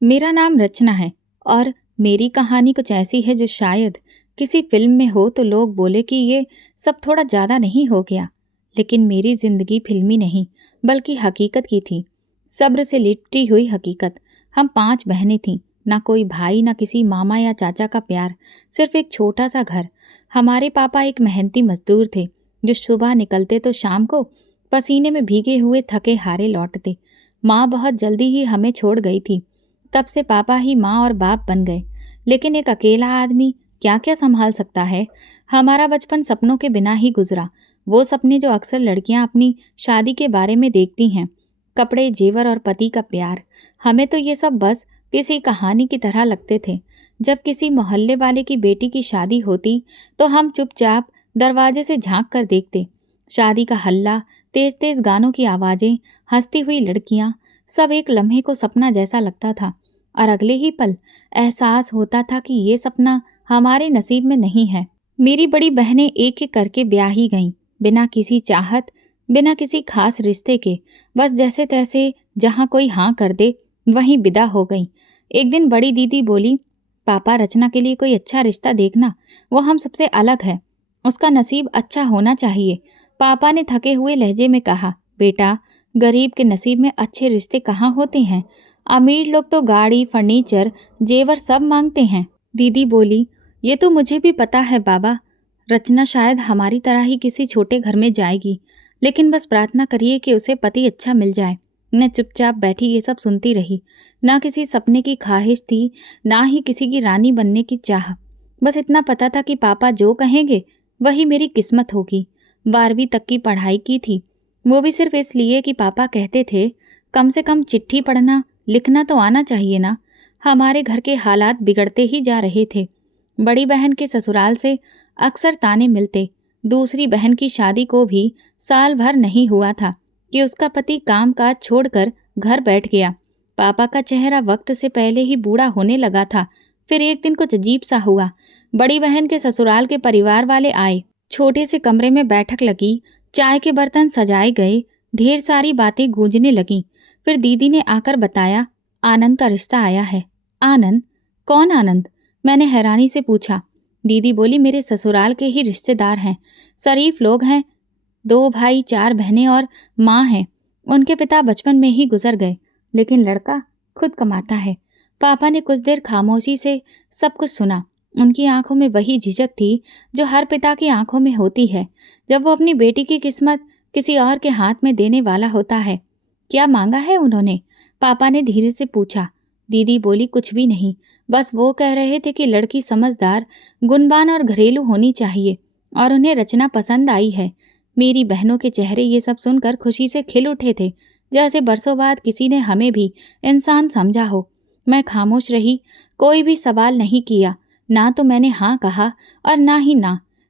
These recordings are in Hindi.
मेरा नाम रचना है और मेरी कहानी कुछ ऐसी है जो शायद किसी फिल्म में हो तो लोग बोले कि ये सब थोड़ा ज़्यादा नहीं हो गया। लेकिन मेरी ज़िंदगी फिल्मी नहीं, बल्कि हकीकत की थी। सब्र से लिपटी हुई हकीकत। हम 5 बहनें थीं, ना कोई भाई, ना किसी मामा या चाचा का प्यार, सिर्फ एक छोटा सा घर। हमारे पापा एक मेहनती मजदूर थे, जो सुबह निकलते तो शाम को पसीने में भीगे हुए थके हारे लौटते। माँ बहुत जल्दी ही हमें छोड़ गई थी। तब से पापा ही माँ और बाप बन गए। लेकिन एक अकेला आदमी क्या क्या संभाल सकता है। हमारा बचपन सपनों के बिना ही गुजरा। वो सपने जो अक्सर लड़कियां अपनी शादी के बारे में देखती हैं, कपड़े, जेवर और पति का प्यार। हमें तो ये सब बस किसी कहानी की तरह लगते थे। जब किसी मोहल्ले वाले की बेटी की शादी होती तो हम चुपचाप दरवाजे से झांक कर देखते। शादी का हल्ला, तेज तेज गानों की आवाजें, हंसती हुई लड़कियां, सब एक लम्हे को सपना जैसा लगता था। और अगले ही पल एहसास होता था कि ये सपना हमारे नसीब में नहीं है। मेरी बड़ी बहनें एक एक करके ब्याह ही गईं, बिना किसी चाहत, बिना किसी खास रिश्ते के। बस जैसे तैसे जहाँ कोई हाँ कर दे वहीं विदा हो गईं। एक दिन बड़ी दीदी बोली, पापा रचना के लिए कोई अच्छा रिश्ता देखना, वो हम सबसे अलग है, उसका नसीब अच्छा होना चाहिए। पापा ने थके हुए लहजे में कहा, बेटा, गरीब के नसीब में अच्छे रिश्ते कहाँ होते हैं। अमीर लोग तो गाड़ी, फर्नीचर, जेवर सब मांगते हैं। दीदी बोली, ये तो मुझे भी पता है बाबा। रचना शायद हमारी तरह ही किसी छोटे घर में जाएगी, लेकिन बस प्रार्थना करिए कि उसे पति अच्छा मिल जाए। मैं चुपचाप बैठी ये सब सुनती रही। ना किसी सपने की ख्वाहिश थी, ना ही किसी की रानी बनने की चाह। बस इतना पता था कि पापा जो कहेंगे वही मेरी किस्मत होगी। 12वीं तक की पढ़ाई की थी, वो भी सिर्फ इसलिए कि पापा कहते थे, कम से कम चिट्ठी पढ़ना लिखना तो आना चाहिए ना। हमारे घर के हालात बिगड़ते ही जा रहे थे। बड़ी बहन के ससुराल से अक्सर ताने मिलते। दूसरी बहन की शादी को भी साल भर नहीं हुआ था कि उसका पति कामकाज छोड़कर घर बैठ गया। पापा का चेहरा वक्त से पहले ही बूढ़ा होने लगा था। फिर एक दिन कुछ अजीब सा हुआ। बड़ी बहन के ससुराल के परिवार वाले आए। छोटे से कमरे में बैठक लगी, चाय के बर्तन सजाए गए, ढेर सारी बातें गूंजने लगीं। फिर दीदी ने आकर बताया, आनंद का रिश्ता आया है। आनंद? कौन आनंद? मैंने हैरानी से पूछा। दीदी बोली, मेरे ससुराल के ही रिश्तेदार हैं, शरीफ लोग हैं, 2 भाई 4 बहनें और माँ हैं। उनके पिता बचपन में ही गुजर गए, लेकिन लड़का खुद कमाता है। पापा ने कुछ देर खामोशी से सब कुछ सुना। उनकी आंखों में वही झिझक थी जो हर पिता की आंखों में होती है जब वो अपनी बेटी की किस्मत किसी और के हाथ में देने वाला होता है। क्या मांगा है उन्होंने? पापा ने धीरे से पूछा। दीदी बोली, कुछ भी नहीं, बस वो कह रहे थे कि लड़की समझदार, गुणवान और घरेलू होनी चाहिए और उन्हें रचना पसंद आई है। मेरी बहनों के चेहरे ये सब सुनकर खुशी से खिल उठे थे, जैसे बरसों बाद किसी ने हमें भी इंसान समझा हो। मैं खामोश रही, कोई भी सवाल नहीं किया। ना तो मैंने हाँ कहा और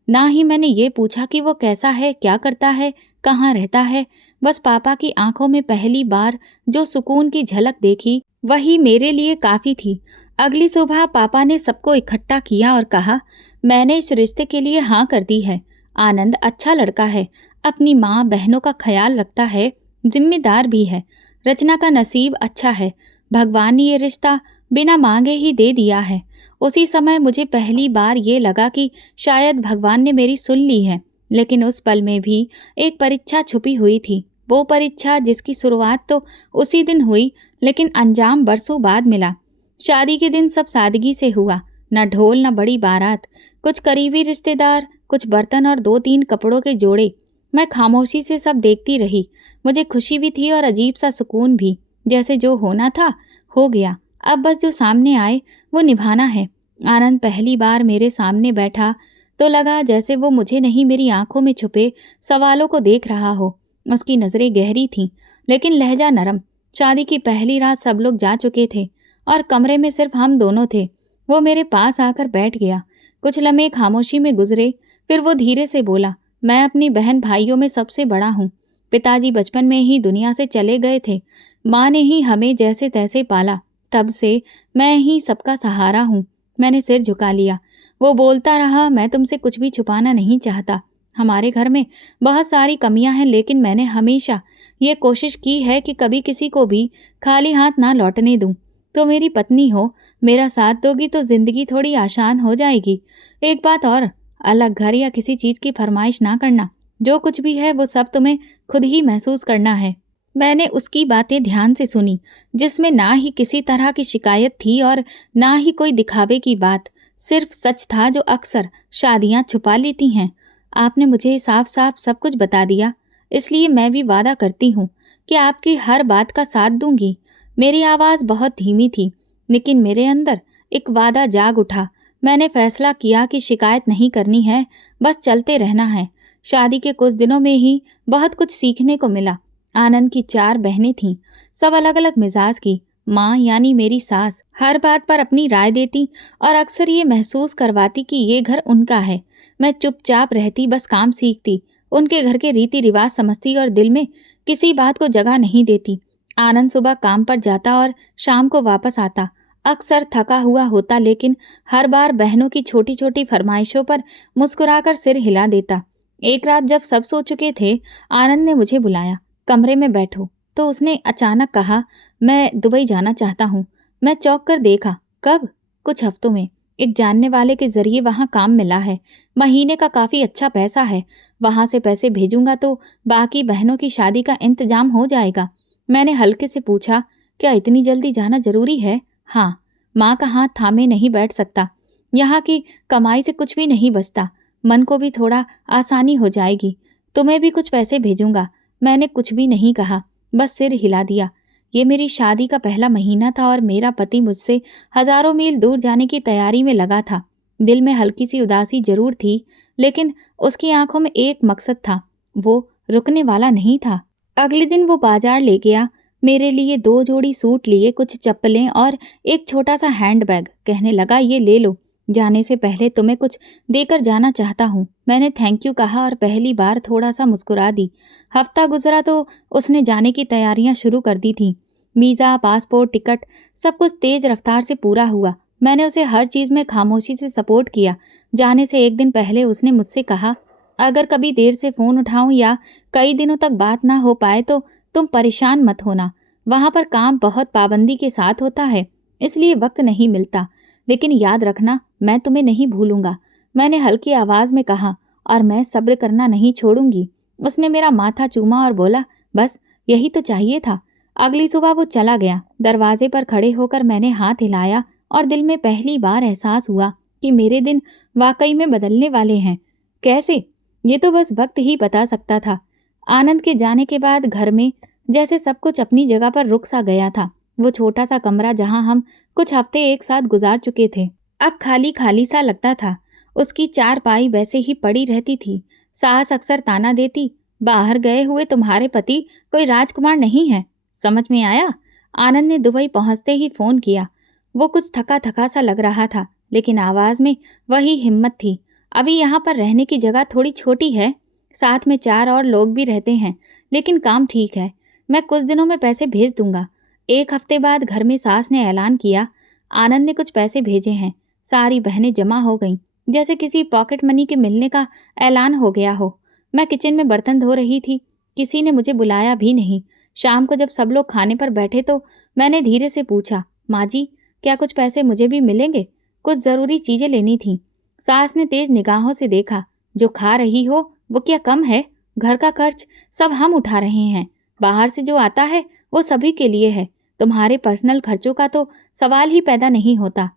ना ही मैंने ये पूछा कि वो कैसा है, क्या करता है, कहाँ रहता है। बस पापा की आंखों में पहली बार जो सुकून की झलक देखी वही मेरे लिए काफी थी। अगली सुबह पापा ने सबको इकट्ठा किया और कहा, मैंने इस रिश्ते के लिए हाँ कर दी है। आनंद अच्छा लड़का है, अपनी माँ बहनों का ख्याल रखता है, जिम्मेदार भी है। रचना का नसीब अच्छा है, भगवान ने ये रिश्ता बिना मांगे ही दे दिया है। उसी समय मुझे पहली बार ये लगा कि शायद भगवान ने मेरी सुन ली है। लेकिन उस पल में भी एक परीक्षा छुपी हुई थी, वो परीक्षा जिसकी शुरुआत तो उसी दिन हुई, लेकिन अंजाम बरसों बाद मिला। शादी के दिन सब सादगी से हुआ, न ढोल न बड़ी बारात, कुछ करीबी रिश्तेदार, कुछ बर्तन और 2-3 कपड़ों के जोड़े। मैं खामोशी से सब देखती रही। मुझे खुशी भी थी और अजीब सा सुकून भी, जैसे जो होना था हो गया, अब बस जो सामने आए वो निभाना है। आनंद पहली बार मेरे सामने बैठा तो लगा जैसे वो मुझे नहीं, मेरी आंखों में छुपे सवालों को देख रहा हो। उसकी नज़रें गहरी थीं, लेकिन लहजा नरम। शादी की पहली रात सब लोग जा चुके थे और कमरे में सिर्फ हम दोनों थे। वो मेरे पास आकर बैठ गया। कुछ लम्हे खामोशी में गुजरे, फिर वो धीरे से बोला, मैं अपनी बहन भाइयों में सबसे बड़ा हूँ। पिताजी बचपन में ही दुनिया से चले गए थे, माँ ने ही हमें जैसे तैसे पाला, तब से मैं ही सबका सहारा हूँ। मैंने सिर झुका लिया। वो बोलता रहा, मैं तुमसे कुछ भी छुपाना नहीं चाहता। हमारे घर में बहुत सारी कमियां हैं, लेकिन मैंने हमेशा ये कोशिश की है कि कभी किसी को भी खाली हाथ ना लौटने दूं। तो मेरी पत्नी हो, मेरा साथ दोगी तो ज़िंदगी थोड़ी आसान हो जाएगी। एक बात और, अलग घर या किसी चीज़ की फरमाइश ना करना। जो कुछ भी है वो सब तुम्हें खुद ही महसूस करना है। मैंने उसकी बातें ध्यान से सुनी, जिसमें ना ही किसी तरह की शिकायत थी और ना ही कोई दिखावे की बात। सिर्फ सच था जो अक्सर शादियां छुपा लेती हैं। आपने मुझे साफ-साफ सब कुछ बता दिया, इसलिए मैं भी वादा करती हूँ कि आपकी हर बात का साथ दूंगी। मेरी आवाज़ बहुत धीमी थी, लेकिन मेरे अंदर एक वादा जाग उठा। मैंने फैसला किया कि शिकायत नहीं करनी है, बस चलते रहना है। शादी के कुछ दिनों में ही बहुत कुछ सीखने को मिला। आनंद की 4 बहनें थीं, सब अलग-अलग मिजाज की। माँ यानी मेरी सास हर बात पर अपनी राय देती और अक्सर ये महसूस करवाती कि ये घर उनका है। मैं चुपचाप रहती, बस काम सीखती, उनके घर के रीति रिवाज समझती और दिल में किसी बात को जगह नहीं देती। आनंद सुबह काम पर जाता और शाम को वापस आता, अक्सर थका हुआ होता, लेकिन हर बार बहनों की छोटी छोटी फरमाइशों पर मुस्कुराकर सिर हिला देता। एक रात जब सब सो चुके थे, आनंद ने मुझे बुलाया, कमरे में बैठो। तो उसने अचानक कहा, मैं दुबई जाना चाहता हूँ। मैं चौंक कर देखा। कब? कुछ हफ्तों में। एक जानने वाले के जरिए वहाँ काम मिला है। महीने का काफ़ी अच्छा पैसा है। वहाँ से पैसे भेजूंगा तो बाकी बहनों की शादी का इंतजाम हो जाएगा। मैंने हल्के से पूछा, क्या इतनी जल्दी जाना जरूरी है? हाँ। माँ का हाथ थामे नहीं बैठ सकता। यहाँ की कमाई से कुछ भी नहीं बचता। मन को भी थोड़ा आसानी हो जाएगी। तुम्हें भी कुछ पैसे भेजूंगा। मैंने कुछ भी नहीं कहा, बस सिर हिला दिया। ये मेरी शादी का पहला महीना था और मेरा पति मुझसे हजारों मील दूर जाने की तैयारी में लगा था। दिल में हल्की सी उदासी जरूर थी, लेकिन उसकी आंखों में एक मकसद था, वो रुकने वाला नहीं था। अगले दिन वो बाजार ले गया, मेरे लिए 2 जोड़ी सूट लिए, कुछ चप्पलें और एक छोटा सा हैंडबैग। कहने लगा, ये ले लो, जाने से पहले तुम्हें कुछ देकर जाना चाहता हूँ। मैंने थैंक यू कहा और पहली बार थोड़ा सा मुस्कुरा दी। हफ्ता गुजरा तो उसने जाने की तैयारियां शुरू कर दी थी। वीज़ा, पासपोर्ट, टिकट, सब कुछ तेज रफ्तार से पूरा हुआ। मैंने उसे हर चीज़ में खामोशी से सपोर्ट किया। जाने से एक दिन पहले उसने मुझसे कहा, अगर कभी देर से फ़ोन उठाऊं या कई दिनों तक बात ना हो पाए तो तुम परेशान मत होना। वहाँ पर काम बहुत पाबंदी के साथ होता है, इसलिए वक्त नहीं मिलता। लेकिन याद रखना, मैं तुम्हें नहीं भूलूंगा। मैंने हल्की आवाज़ में कहा, और मैं सब्र करना नहीं छोड़ूंगी। उसने मेरा माथा चूमा और बोला, बस यही तो चाहिए था। अगली सुबह वो चला गया। दरवाजे पर खड़े होकर मैंने हाथ हिलाया और दिल में पहली बार एहसास हुआ कि मेरे दिन वाकई में बदलने वाले हैं। कैसे? ये तो बस वक्त ही बता सकता था। आनंद के जाने के बाद घर में जैसे सब कुछ अपनी जगह पर रुक सा गया था। वो छोटा सा कमरा जहां हम कुछ हफ्ते एक साथ गुजार चुके थे, अब खाली खाली सा लगता था। उसकी चारपाई वैसे ही पड़ी रहती थी। सास अक्सर ताना देती, बाहर गए हुए तुम्हारे पति कोई राजकुमार नहीं है। समझ में आया? आनंद ने दुबई पहुंचते ही फोन किया। वो कुछ थका थका सा लग रहा था, लेकिन आवाज में वही हिम्मत थी। अभी यहाँ पर रहने की जगह थोड़ी छोटी है, साथ में 4 और लोग भी रहते हैं, लेकिन काम ठीक है। मैं कुछ दिनों में पैसे भेज दूंगा। एक हफ्ते बाद घर में सास ने ऐलान किया, आनंद ने कुछ पैसे भेजे हैं। सारी बहनें जमा हो गईं, जैसे किसी पॉकेट मनी के मिलने का ऐलान हो गया हो। मैं किचन में बर्तन धो रही थी, किसी ने मुझे बुलाया भी नहीं। शाम को जब सब लोग खाने पर बैठे तो मैंने धीरे से पूछा, माँ जी, क्या कुछ पैसे मुझे भी मिलेंगे? कुछ ज़रूरी चीज़ें लेनी थी। सास ने तेज निगाहों से देखा, जो खा रही हो वो क्या कम है? घर का खर्च सब हम उठा रहे हैं, बाहर से जो आता है वो सभी के लिए है। तुम्हारे पर्सनल खर्चों का तो सवाल ही पैदा नहीं होता।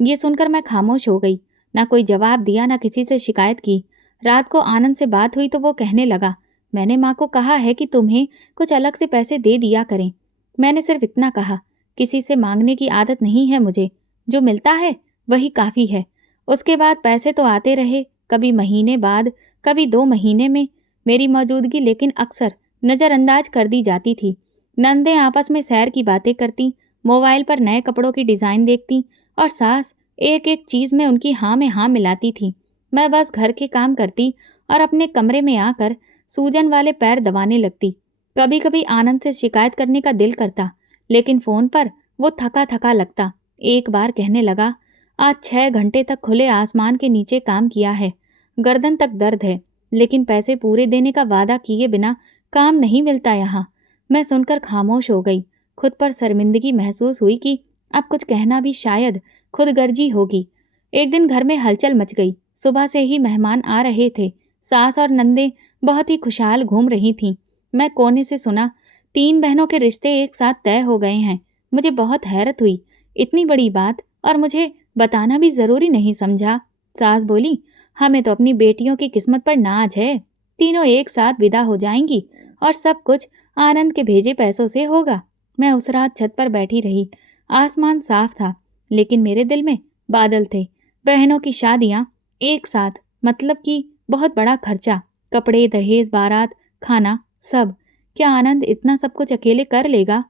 ये सुनकर मैं खामोश हो गई, ना कोई जवाब दिया, ना किसी से शिकायत की। रात को आनंद से बात हुई तो वो कहने लगा, मैंने माँ को कहा है कि तुम्हें कुछ अलग से पैसे दे दिया करें। मैंने सिर्फ इतना कहा, किसी से मांगने की आदत नहीं है मुझे, जो मिलता है वही काफ़ी है। उसके बाद पैसे तो आते रहे, कभी महीने बाद, कभी 2 महीने में। मेरी मौजूदगी लेकिन अक्सर नज़रअंदाज कर दी जाती थी। नंदें आपस में सैर की बातें करती, मोबाइल पर नए कपड़ों की डिज़ाइन देखती और सास एक एक चीज़ में उनकी हाँ में हाँ मिलाती थी। मैं बस घर के काम करती और अपने कमरे में आकर सूजन वाले पैर दबाने लगती। कभी कभी आनंद से शिकायत करने का दिल करता, लेकिन फ़ोन पर वो थका थका लगता। एक बार कहने लगा, आज 6 घंटे तक खुले आसमान के नीचे काम किया है, गर्दन तक दर्द है, लेकिन पैसे पूरे देने का वादा किए बिना काम नहीं मिलता यहाँ। मैं सुनकर खामोश हो गई। खुद पर शर्मिंदगी महसूस हुई कि अब कुछ कहना भी शायद खुदगर्जी होगी। एक दिन घर में हलचल मच गई। सुबह से ही मेहमान आ रहे थे। सास और नंदे बहुत ही खुशहाल घूम रही थीं। मैं कोने से सुना, 3 बहनों के रिश्ते एक साथ तय हो गए हैं। मुझे बहुत हैरत हुई। इतनी बड़ी बात, और मुझे बताना भी ज़रूरी नहीं समझा। सास बोली, हमें तो अपनी बेटियों की किस्मत पर नाज है। तीनों एक साथ विदा हो जाएंगी और सब कुछ आनंद के भेजे पैसों से होगा। मैं उस रात छत पर बैठी रही। आसमान साफ था, लेकिन मेरे दिल में बादल थे। बहनों की शादियां एक साथ, मतलब कि बहुत बड़ा खर्चा, कपड़े, दहेज, बारात, खाना, सब। क्या आनंद इतना सब कुछ अकेले कर लेगा?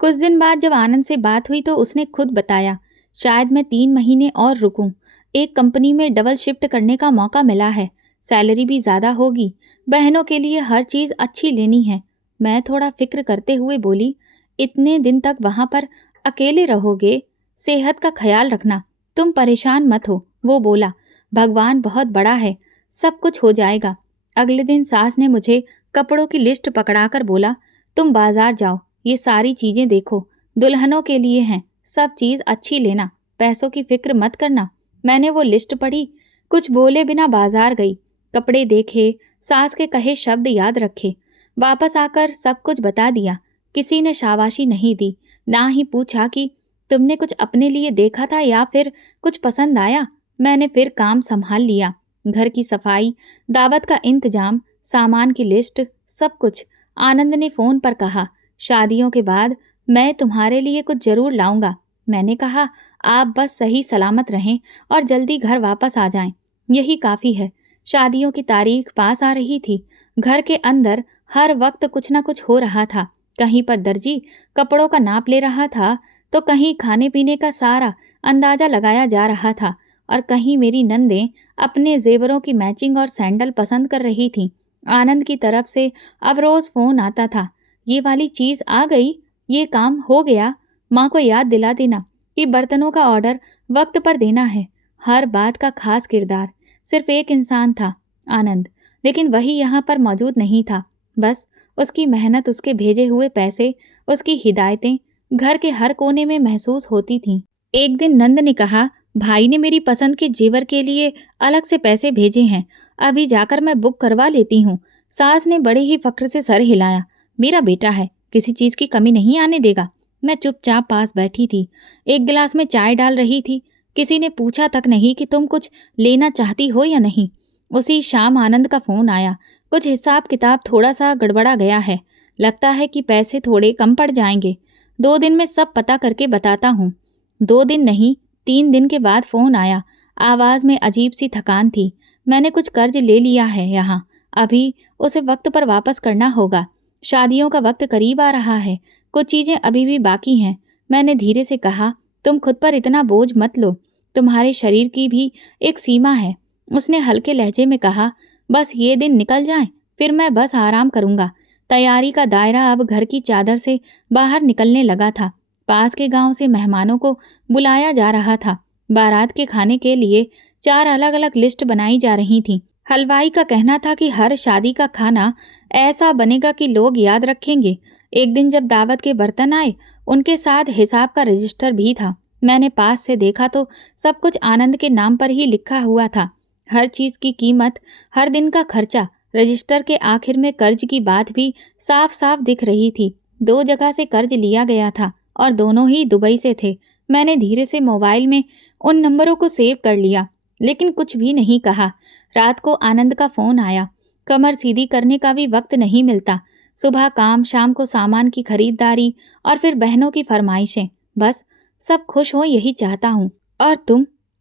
कुछ दिन बाद जब आनंद से बात हुई तो उसने खुद बताया, शायद मैं 3 महीने और रुकूं। एक कंपनी में डबल शिफ्ट करने का मौका मिला है। सैलरी भी ज़्यादा होगी। बहनों के लिए हर चीज़ अच्छी लेनी है। मैं थोड़ा फिक्र करते हुए बोली, इतने दिन तक वहाँ पर अकेले रहोगे? सेहत का ख्याल रखना। तुम परेशान मत हो। वो बोला, भगवान बहुत बड़ा है, सब कुछ हो जाएगा। अगले दिन सास ने मुझे कपड़ों की लिस्ट पकड़ाकर बोला, तुम बाजार जाओ, ये सारी चीजें देखो, दुल्हनों के लिए हैं, सब चीज अच्छी लेना, पैसों की फिक्र मत करना। मैंने वो लिस्ट पढ़ी, कुछ बोले बिना बाजार गई। कपड़े देखे, सास के कहे शब्द याद रखे, वापस आकर सब कुछ बता दिया। किसी ने शाबाशी नहीं दी, ना ही पूछा कि तुमने कुछ अपने लिए देखा था या फिर कुछ पसंद आया। मैंने फिर काम संभाल लिया। घर की सफाई, दावत का इंतजाम, सामान की लिस्ट, सब कुछ। आनंद ने फोन पर कहा, शादियों के बाद मैं तुम्हारे लिए कुछ जरूर लाऊंगा। मैंने कहा, आप बस सही सलामत रहें और जल्दी घर वापस आ जाएं, यही काफ़ी है। शादियों की तारीख पास आ रही थी। घर के अंदर हर वक्त कुछ न कुछ हो रहा था। कहीं पर दर्जी कपड़ों का नाप ले रहा था, तो कहीं खाने पीने का सारा अंदाजा लगाया जा रहा था, और कहीं मेरी नंदें अपने जेवरों की मैचिंग और सैंडल पसंद कर रही थीं। आनंद की तरफ से अब रोज़ फ़ोन आता था, ये वाली चीज़ आ गई, ये काम हो गया, माँ को याद दिला देना कि बर्तनों का ऑर्डर वक्त पर देना है। हर बात का खास किरदार। सिर्फ एक इंसान था, आनंद, लेकिन वही यहाँ पर मौजूद नहीं था। बस उसकी मेहनत, उसके भेजे हुए पैसे, उसकी हिदायतें घर के हर कोने में महसूस होती थीं। एक दिन नंद ने कहा, भाई ने मेरी पसंद के जेवर के लिए अलग से पैसे भेजे हैं, अभी जाकर मैं बुक करवा लेती हूँ। सास ने बड़े ही फक्र से सर हिलाया, मेरा बेटा है, किसी चीज़ की कमी नहीं आने देगा। मैं चुपचाप पास बैठी थी, एक गिलास में चाय डाल रही थी। किसी ने पूछा तक नहीं कि तुम कुछ लेना चाहती हो या नहीं। उसी शाम आनंद का फ़ोन आया, कुछ हिसाब किताब थोड़ा सा गड़बड़ा गया है, लगता है कि पैसे थोड़े कम पड़ जाएंगे। 2 दिन में सब पता करके बताता हूँ। 2 दिन नहीं, 3 दिन के बाद फ़ोन आया। आवाज़ में अजीब सी थकान थी। मैंने कुछ कर्ज ले लिया है यहाँ, अभी उसे वक्त पर वापस करना होगा। शादियों का वक्त करीब आ रहा है, कुछ चीज़ें अभी भी बाकी हैं। मैंने धीरे से कहा, तुम खुद पर इतना बोझ मत लो, तुम्हारे शरीर की भी एक सीमा है। उसने हल्के लहजे में कहा, बस ये दिन निकल जाएं, फिर मैं बस आराम करूँगा। तैयारी का दायरा अब घर की चादर से बाहर निकलने लगा था। पास के गांव से मेहमानों को बुलाया जा रहा था। बारात के खाने के लिए 4 अलग अलग लिस्ट बनाई जा रही थी। हलवाई का कहना था कि हर शादी का खाना ऐसा बनेगा कि लोग याद रखेंगे। एक दिन जब दावत के बर्तन आए, उनके साथ हिसाब का रजिस्टर भी था। मैंने पास से देखा तो सब कुछ आनंद के नाम पर ही लिखा हुआ था। हर चीज़ की कीमत, हर दिन का खर्चा। रजिस्टर के आखिर में कर्ज की बात भी साफ साफ दिख रही थी। 2 जगह से कर्ज लिया गया था और दोनों ही दुबई से थे। मैंने धीरे से मोबाइल में उन नंबरों को सेव कर लिया, लेकिन कुछ भी नहीं कहा। रात को आनंद का फ़ोन आया। कमर सीधी करने का भी वक्त नहीं मिलता। सुबह काम, शाम को सामान की खरीदारी और फिर बहनों की फरमाइशें। बस सब खुश हों यही चाहता हूँ। और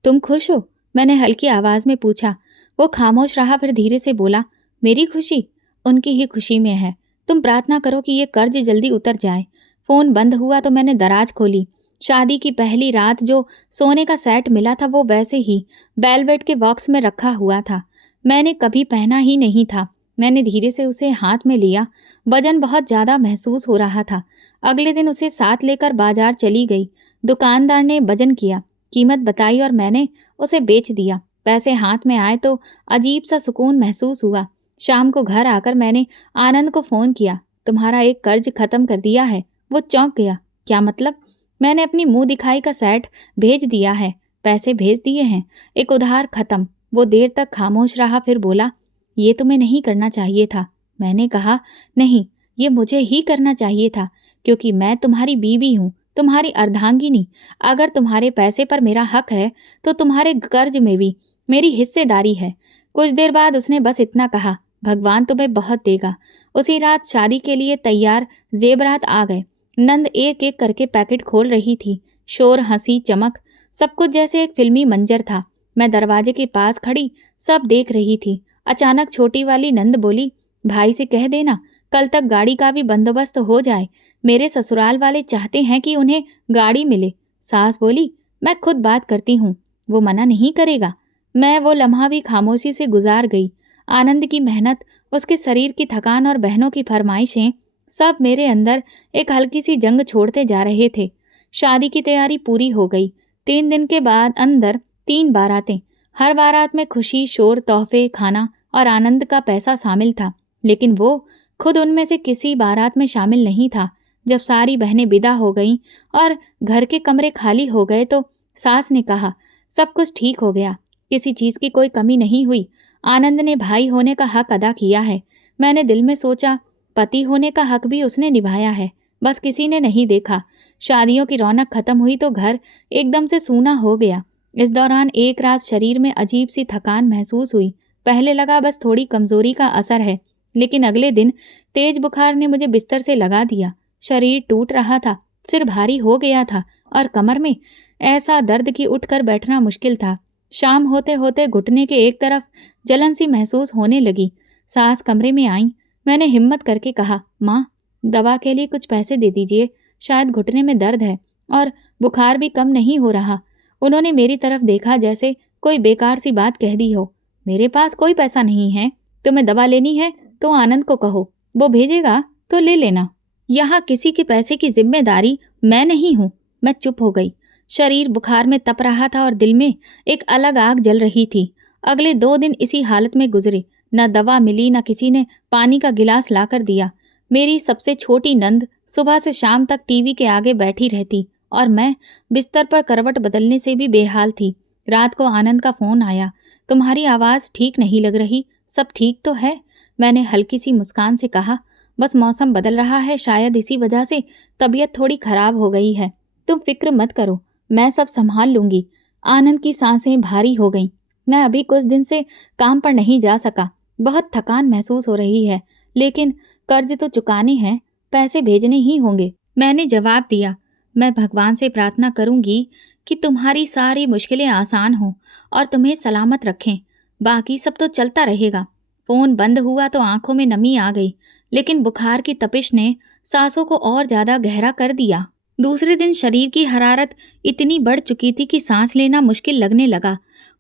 तुम खुश हो? मैंने हल्की आवाज़ में पूछा। वो खामोश रहा, फिर धीरे से बोला, मेरी खुशी उनकी ही खुशी में है। तुम प्रार्थना करो कि ये कर्ज जल्दी उतर जाए। फ़ोन बंद हुआ तो मैंने दराज खोली। शादी की पहली रात जो सोने का सेट मिला था वो वैसे ही वेलवेट के बॉक्स में रखा हुआ था। मैंने कभी पहना ही नहीं था। मैंने धीरे से उसे हाथ में लिया। वजन बहुत ज़्यादा महसूस हो रहा था। अगले दिन उसे साथ लेकर बाजार चली गई। दुकानदार ने वजन किया, कीमत बताई और मैंने उसे बेच दिया। पैसे हाथ में आए तो अजीब सा सुकून महसूस हुआ। शाम को घर आकर मैंने आनंद को फ़ोन किया, तुम्हारा एक कर्ज ख़त्म कर दिया है। वो चौंक गया, क्या मतलब? मैंने अपनी मुंह दिखाई का सेट भेज दिया है, पैसे भेज दिए हैं, एक उधार खत्म। वो देर तक खामोश रहा, फिर बोला, ये तुम्हें नहीं करना चाहिए था। मैंने कहा, नहीं, ये मुझे ही करना चाहिए था, क्योंकि मैं तुम्हारी बीवी हूँ, तुम्हारी अर्धांगिनी। अगर तुम्हारे पैसे पर मेरा हक है तो तुम्हारे कर्ज में भी मेरी हिस्सेदारी है। कुछ देर बाद उसने बस इतना कहा, भगवान तुम्हें बहुत देगा। उसी रात शादी के लिए तैयार जेवरात आ गए। नंद एक एक करके पैकेट खोल रही थी। शोर, हंसी, चमक, सब कुछ जैसे एक फिल्मी मंजर था। मैं दरवाजे के पास खड़ी सब देख रही थी। अचानक छोटी वाली नंद बोली, भाई से कह देना कल तक गाड़ी का भी बंदोबस्त हो जाए। मेरे ससुराल वाले चाहते हैं कि उन्हें गाड़ी मिले। सास बोली, मैं खुद बात करती हूँ, वो मना नहीं करेगा। मैं वो लम्हा भी खामोशी से गुजार गई। आनंद की मेहनत, उसके शरीर की थकान और बहनों की फरमाइशें सब मेरे अंदर एक हल्की सी जंग छोड़ते जा रहे थे। शादी की तैयारी पूरी हो गई। 3 दिन के बाद अंदर 3 बारातें। हर बारात में खुशी, शोर, तोहफे, खाना और आनंद का पैसा शामिल था। लेकिन वो खुद उनमें से किसी बारात में शामिल नहीं था। जब सारी बहनें विदा हो गईं और घर के कमरे खाली हो गए तो सास ने कहा, सब कुछ ठीक हो गया, किसी चीज़ की कोई कमी नहीं हुई। आनंद ने भाई होने का हक अदा किया है। मैंने दिल में सोचा, पति होने का हक भी उसने निभाया है, बस किसी ने नहीं देखा। शादियों की रौनक खत्म हुई तो घर एकदम से सूना हो गया। इस दौरान एक रात शरीर में अजीब सी थकान महसूस हुई। पहले लगा बस थोड़ी कमजोरी का असर है, लेकिन अगले दिन तेज बुखार ने मुझे बिस्तर से लगा दिया। शरीर टूट रहा था, सिर भारी हो गया था और कमर में ऐसा दर्द कि उठकर बैठना मुश्किल था। शाम होते होते घुटने के एक तरफ जलन सी महसूस होने लगी। सास कमरे में आई। मैंने हिम्मत करके कहा, माँ, दवा के लिए कुछ पैसे दे दीजिए, शायद घुटने में दर्द है और बुखार भी कम नहीं हो रहा। उन्होंने मेरी तरफ देखा जैसे कोई बेकार सी बात कह दी हो। मेरे पास कोई पैसा नहीं है, तुम्हें दवा लेनी है तो आनंद को कहो, वो भेजेगा तो ले लेना। यहाँ किसी के पैसे की जिम्मेदारी मैं नहीं हूँ। मैं चुप हो गई। शरीर बुखार में तप रहा था और दिल में एक अलग आग जल रही थी। अगले 2 दिन इसी हालत में गुजरे। न दवा मिली, न किसी ने पानी का गिलास लाकर दिया। मेरी सबसे छोटी नंद सुबह से शाम तक टीवी के आगे बैठी रहती और मैं बिस्तर पर करवट बदलने से भी बेहाल थी। रात को आनंद का फोन आया। तुम्हारी आवाज़ ठीक नहीं लग रही, सब ठीक तो है? मैंने हल्की सी मुस्कान से कहा, बस मौसम बदल रहा है, शायद इसी वजह से तबीयत थोड़ी खराब हो गई है। तुम फिक्र मत करो, मैं सब संभाल लूंगी। आनंद की सांसें भारी हो गईं। मैं अभी कुछ दिन से काम पर नहीं जा सका, बहुत थकान महसूस हो रही है, लेकिन कर्ज तो चुकाने हैं, पैसे भेजने ही होंगे। मैंने जवाब दिया, मैं भगवान से प्रार्थना करूंगी कि तुम्हारी सारी मुश्किलें आसान हों और तुम्हें सलामत रखें। बाकी सब तो चलता रहेगा। फोन बंद हुआ तो आंखों में नमी आ गई, लेकिन बुखार की तपिश ने सांसों को और ज्यादा गहरा कर दिया। दूसरे दिन शरीर की हरारत इतनी बढ़ चुकी थी कि सांस लेना मुश्किल लगने लगा।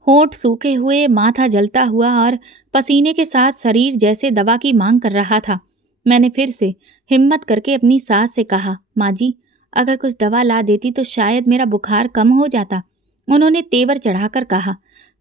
होंठ सूखे हुए, माथा जलता हुआ और पसीने के साथ शरीर जैसे दवा की मांग कर रहा था। मैंने फिर से हिम्मत करके अपनी सास से कहा, माँ जी, अगर कुछ दवा ला देती तो शायद मेरा बुखार कम हो जाता। उन्होंने तेवर चढ़ाकर कहा,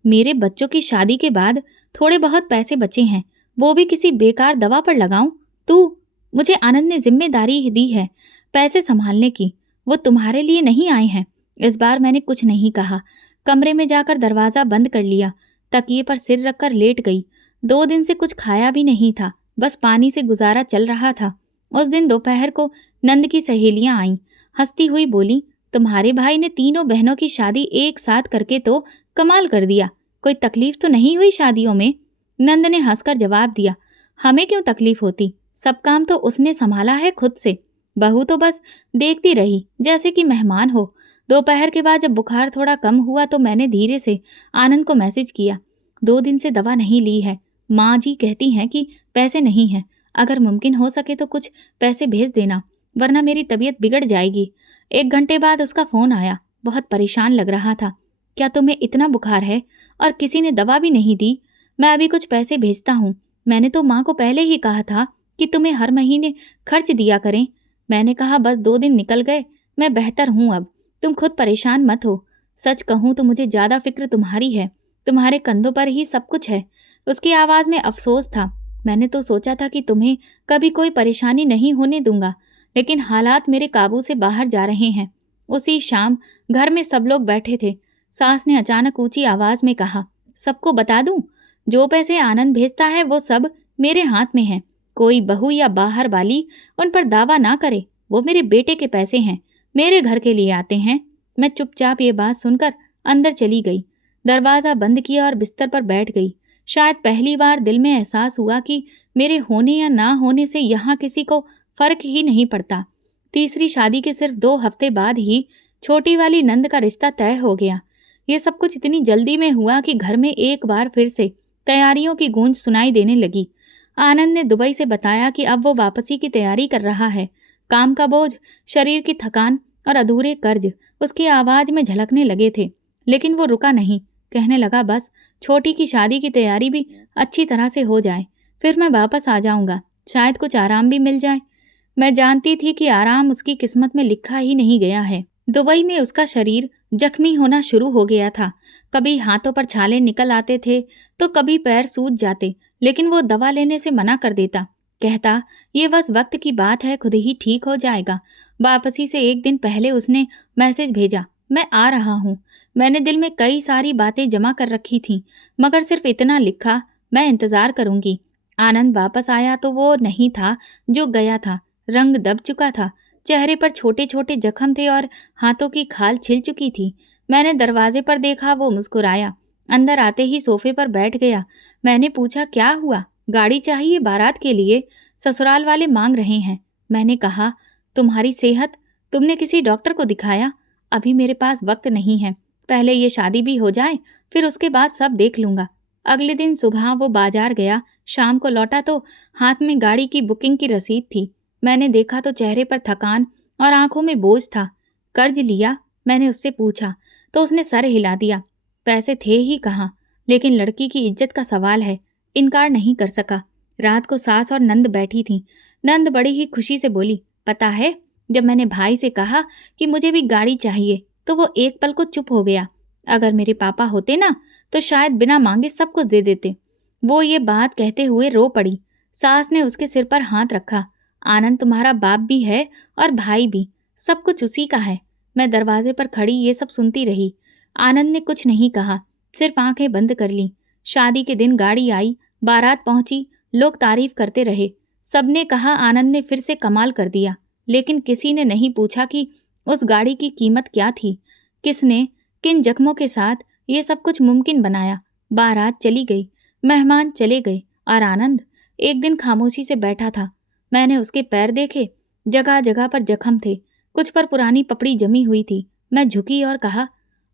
मेरे बच्चों की शादी के बाद थोड़े बहुत पैसे बचे हैं, वो भी किसी बेकार दवा पर लगाऊं? तू मुझे आनंद ने जिम्मेदारी दी है पैसे संभालने की, वो तुम्हारे लिए नहीं आए हैं। इस बार मैंने कुछ नहीं कहा। कमरे में जाकर दरवाज़ा बंद कर लिया। तकिए पर सिर रखकर लेट गई। 2 दिन से कुछ खाया भी नहीं था, बस पानी से गुजारा चल रहा था। उस दिन दोपहर को नंद की सहेलियां आईं। हंसती हुई बोली, तुम्हारे भाई ने तीनों बहनों की शादी एक साथ करके तो कमाल कर दिया। कोई तकलीफ तो नहीं हुई शादियों में? नंद ने हंसकर जवाब दिया, हमें क्यों तकलीफ होती, सब काम तो उसने संभाला है खुद से। बहू तो बस देखती रही जैसे कि मेहमान हो। दोपहर के बाद जब बुखार थोड़ा कम हुआ तो मैंने धीरे से आनंद को मैसेज किया, 2 दिन से दवा नहीं ली है, माँ जी कहती हैं कि पैसे नहीं हैं, अगर मुमकिन हो सके तो कुछ पैसे भेज देना, वरना मेरी तबीयत बिगड़ जाएगी। 1 घंटे बाद उसका फ़ोन आया। बहुत परेशान लग रहा था। क्या तुम्हें इतना बुखार है और किसी ने दवा भी नहीं दी? मैं अभी कुछ पैसे भेजता हूँ। मैंने तो माँ को पहले ही कहा था कि तुम्हें हर महीने खर्च दिया करें। मैंने कहा बस 2 दिन निकल गए, मैं बेहतर हूँ अब, तुम खुद परेशान मत हो। सच कहूँ तो मुझे ज़्यादा फिक्र तुम्हारी है, तुम्हारे कंधों पर ही सब कुछ है। उसकी आवाज़ में अफसोस था। मैंने तो सोचा था कि तुम्हें कभी कोई परेशानी नहीं होने दूंगा, लेकिन हालात मेरे काबू से बाहर जा रहे हैं। उसी शाम घर में सब लोग बैठे थे। सास ने अचानक ऊंची आवाज में कहा, सबको बता दूं, जो पैसे आनंद भेजता है वो सब मेरे हाथ में है। कोई बहू या बाहर वाली उन पर दावा ना करे। वो मेरे बेटे के पैसे हैं, मेरे घर के लिए आते हैं। मैं चुपचाप ये बात सुनकर अंदर चली गई, दरवाज़ा बंद किया और बिस्तर पर बैठ गई। शायद पहली बार दिल में एहसास हुआ कि मेरे होने या ना होने से यहाँ किसी को फर्क ही नहीं पड़ता। तीसरी शादी के सिर्फ 2 हफ्ते बाद ही छोटी वाली नंद का रिश्ता तय हो गया। ये सब कुछ इतनी जल्दी में हुआ कि घर में एक बार फिर से तैयारियों की गूंज सुनाई देने लगी। आनंद ने दुबई से बताया कि अब वो वापसी की तैयारी कर रहा है। काम का बोझ, शरीर की थकान और अधूरे कर्ज उसकी आवाज में झलकने लगे थे, लेकिन वो रुका नहीं। कहने लगा, बस छोटी की शादी की तैयारी भी अच्छी तरह से हो जाए, फिर मैं वापस आ जाऊंगा। शायद कुछ आराम भी मिल जाए। मैं जानती थी कि आराम उसकी किस्मत में लिखा ही नहीं गया है। दुबई में उसका शरीर जख्मी होना शुरू हो गया था। कभी हाथों पर छाले निकल आते थे तो कभी पैर सूज जाते, लेकिन वो दवा लेने से मना कर देता। कहता, ये बस वक्त की बात है, खुद ही ठीक हो जाएगा। वापसी से एक दिन पहले उसने मैसेज भेजा, मैं आ रहा हूँ। मैंने दिल में कई सारी बातें जमा कर रखी थीं, मगर सिर्फ इतना लिखा, मैं इंतजार करूंगी। आनंद वापस आया तो वो नहीं था जो गया था। रंग दब चुका था, चेहरे पर छोटे छोटे जख्म थे और हाथों की खाल छिल चुकी थी। मैंने दरवाजे पर देखा, वो मुस्कुराया। अंदर आते ही सोफे पर बैठ गया। मैंने पूछा, क्या हुआ? गाड़ी चाहिए बारात के लिए, ससुराल वाले मांग रहे हैं। मैंने कहा, तुम्हारी सेहत, तुमने किसी डॉक्टर को दिखाया? अभी मेरे पास वक्त नहीं है, पहले ये शादी भी हो जाए, फिर उसके बाद सब देख लूंगा। अगले दिन सुबह वो बाजार गया। शाम को लौटा तो हाथ में गाड़ी की बुकिंग की रसीद थी। मैंने देखा तो चेहरे पर थकान और आंखों में बोझ था। कर्ज लिया? मैंने उससे पूछा तो उसने सर हिला दिया। पैसे थे ही कहाँ, लेकिन लड़की की इज्जत का सवाल है, इनकार नहीं कर सका। रात को सास और नंद बैठी थीं। नंद बड़ी ही खुशी से बोली, पता है, जब मैंने भाई से कहा कि मुझे भी गाड़ी चाहिए तो वो एक पल को चुप हो गया। अगर मेरे पापा होते ना तो शायद बिना मांगे सब कुछ दे देते। वो ये बात कहते हुए रो पड़ी। सास ने उसके सिर पर हाथ रखा। आनंद तुम्हारा बाप भी है और भाई भी, सब कुछ उसी का है। मैं दरवाजे पर खड़ी ये सब सुनती रही। आनंद ने कुछ नहीं कहा, सिर्फ आंखें बंद कर लीं। शादी के दिन गाड़ी आई, बारात पहुंची, लोग तारीफ करते रहे। सबने कहा आनंद ने फिर से कमाल कर दिया, लेकिन किसी ने नहीं पूछा कि उस गाड़ी की कीमत क्या थी, किसने किन जख्मों के साथ ये सब कुछ मुमकिन बनाया। बारात चली गई, मेहमान चले गए और आनंद एक दिन खामोशी से बैठा था। मैंने उसके पैर देखे, जगह जगह पर जख्म थे, कुछ पर पुरानी पपड़ी जमी हुई थी। मैं झुकी और कहा,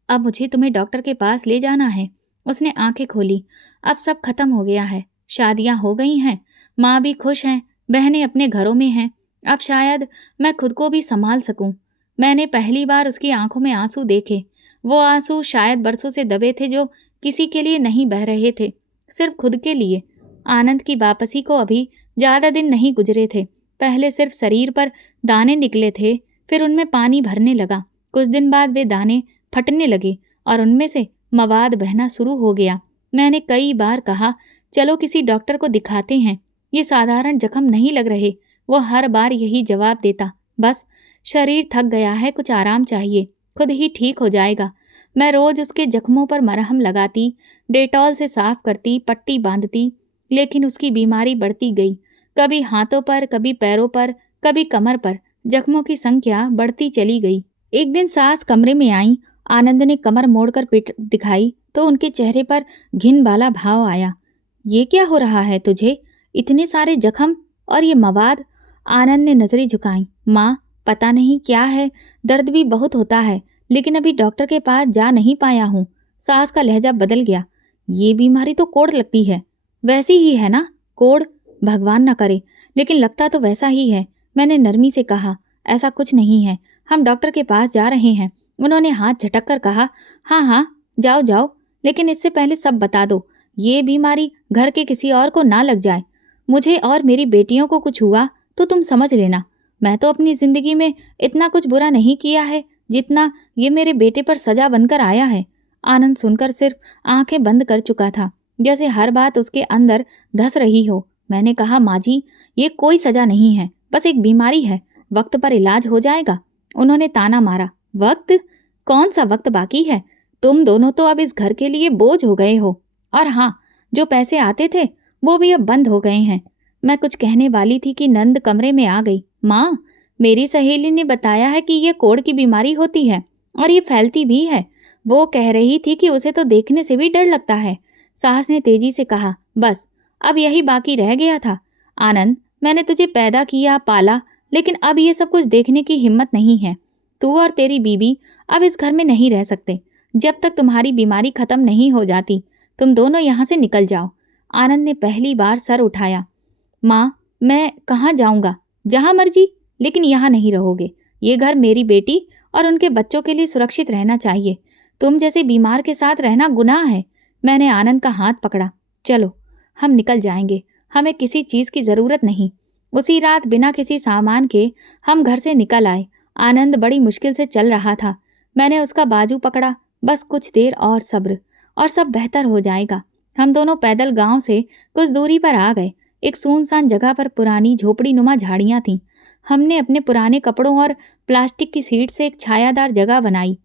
अब मुझे तुम्हें डॉक्टर के पास ले जाना है। उसने आंखें खोली। अब सब खत्म हो गया है, शादियां हो गई हैं, माँ भी खुश हैं, बहनें अपने घरों में हैं। अब शायद मैं खुद को भी संभाल सकूं। मैंने पहली बार उसकी आंखों में आंसू देखे। वो आंसू शायद बरसों से दबे थे, जो किसी के लिए नहीं बह रहे थे, सिर्फ खुद के लिए। आनंद की वापसी को अभी ज़्यादा दिन नहीं गुजरे थे। पहले सिर्फ शरीर पर दाने निकले थे, फिर उनमें पानी भरने लगा। कुछ दिन बाद वे दाने फटने लगे और उनमें से मवाद बहना शुरू हो गया। मैंने कई बार कहा, चलो किसी डॉक्टर को दिखाते हैं, ये साधारण जख्म नहीं लग रहे। वो हर बार यही जवाब देता, बस शरीर थक गया है, कुछ आराम चाहिए, खुद ही ठीक हो जाएगा। मैं रोज उसके जख्मों पर मरहम लगाती, डेटॉल से साफ करती, पट्टी बांधती, लेकिन उसकी बीमारी बढ़ती गई। कभी हाथों पर, कभी पैरों पर, कभी कमर पर। जख्मों की संख्या बढ़ती चली गई। एक दिन सास कमरे में आई। आनंद ने कमर मोड़कर पीठ दिखाई तो उनके चेहरे पर घिन वाला भाव आया। ये क्या हो रहा है तुझे? इतने सारे जख्म और ये मवाद? आनंद ने नजरें झुकाई। माँ, पता नहीं क्या है, दर्द भी बहुत होता है, लेकिन अभी डॉक्टर के पास जा नहीं पाया हूँ। सास का लहजा बदल गया। ये बीमारी तो कोढ़ लगती है। वैसी ही है ना? कोढ़? भगवान न करे, लेकिन लगता तो वैसा ही है। मैंने नरमी से कहा, ऐसा कुछ नहीं है, हम डॉक्टर के पास जा रहे हैं। उन्होंने हाथ झटक कर कहा, हाँ हाँ, जाओ जाओ, लेकिन इससे पहले सब बता दो, ये बीमारी घर के किसी और को ना लग जाए। मुझे और मेरी बेटियों को कुछ हुआ तो तुम समझ लेना। मैं तो अपनी जिंदगी में इतना कुछ बुरा नहीं किया है जितना ये मेरे बेटे पर सजा बनकर आया है। आनंद सुनकर सिर्फ आंखें बंद कर चुका था, जैसे हर बात उसके अंदर धस रही हो। मैंने कहा, माँ जी, ये कोई सजा नहीं है, बस एक बीमारी है, वक्त पर इलाज हो जाएगा। उन्होंने ताना मारा, वक्त? कौन सा वक्त बाकी है? तुम दोनों तो अब इस घर के लिए बोझ हो गए हो। और हाँ, जो पैसे आते थे वो भी अब बंद हो गए हैं। मैं कुछ कहने वाली थी कि नंद कमरे में आ गई। माँ, मेरी सहेली ने बताया है कि ये कोढ़ की बीमारी होती है और ये फैलती भी है। वो कह रही थी कि उसे तो देखने से भी डर लगता है। साहस ने तेजी से कहा, बस अब यही बाकी रह गया था। आनंद, मैंने तुझे पैदा किया, पाला, लेकिन अब ये सब कुछ देखने की हिम्मत नहीं है। तू और तेरी बीबी अब इस घर में नहीं रह सकते। जब तक तुम्हारी बीमारी खत्म नहीं हो जाती, तुम दोनों यहाँ से निकल जाओ। आनंद ने पहली बार सर उठाया। माँ, मैं कहाँ जाऊँगा? जहाँ मर्जी, लेकिन यहाँ नहीं रहोगे। ये घर मेरी बेटी और उनके बच्चों के लिए सुरक्षित रहना चाहिए। तुम जैसे बीमार के साथ रहना गुनाह है। मैंने आनंद का हाथ पकड़ा। चलो, हम निकल जाएंगे। हमें किसी चीज़ की ज़रूरत नहीं। उसी रात बिना किसी सामान के हम घर से निकल आए। आनंद बड़ी मुश्किल से चल रहा था। मैंने उसका बाजू पकड़ा। बस कुछ देर और सब्र, और सब बेहतर हो जाएगा। हम दोनों पैदल गांव से कुछ दूरी पर आ गए। एक सुनसान जगह पर पुरानी झोपड़ी नुमा झाड़ियाँ थीं। हमने अपने पुराने कपड़ों और प्लास्टिक की सीट से एक छायादार जगह बनाई।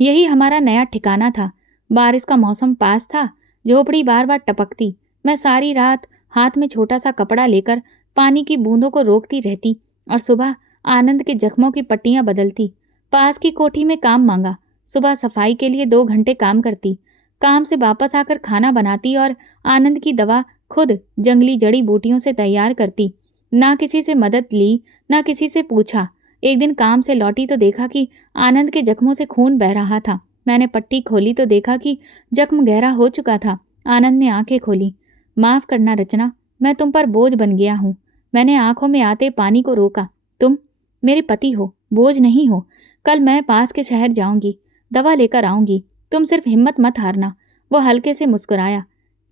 यही हमारा नया ठिकाना था। बारिश का मौसम पास था। झोपड़ी बार बार टपकती। मैं सारी रात हाथ में छोटा सा कपड़ा लेकर पानी की बूंदों को रोकती रहती और सुबह आनंद के जख्मों की पट्टियां बदलती। पास की कोठी में काम मांगा। सुबह सफाई के लिए 2 घंटे काम करती। काम से वापस आकर खाना बनाती और आनंद की दवा खुद जंगली जड़ी बूटियों से तैयार करती। ना किसी से मदद ली, ना किसी से पूछा। एक दिन काम से लौटी तो देखा कि आनंद के जख्मों से खून बह रहा था। मैंने पट्टी खोली तो देखा कि जख्म गहरा हो चुका था। आनंद ने आंखें खोली। माफ करना रचना, मैं तुम पर बोझ बन गया हूँ। मैंने आंखों में आते पानी को रोका। तुम मेरे पति हो, बोझ नहीं हो। कल मैं पास के शहर जाऊंगी, दवा लेकर आऊंगी। तुम सिर्फ हिम्मत मत हारना। वो हल्के से मुस्कुराया।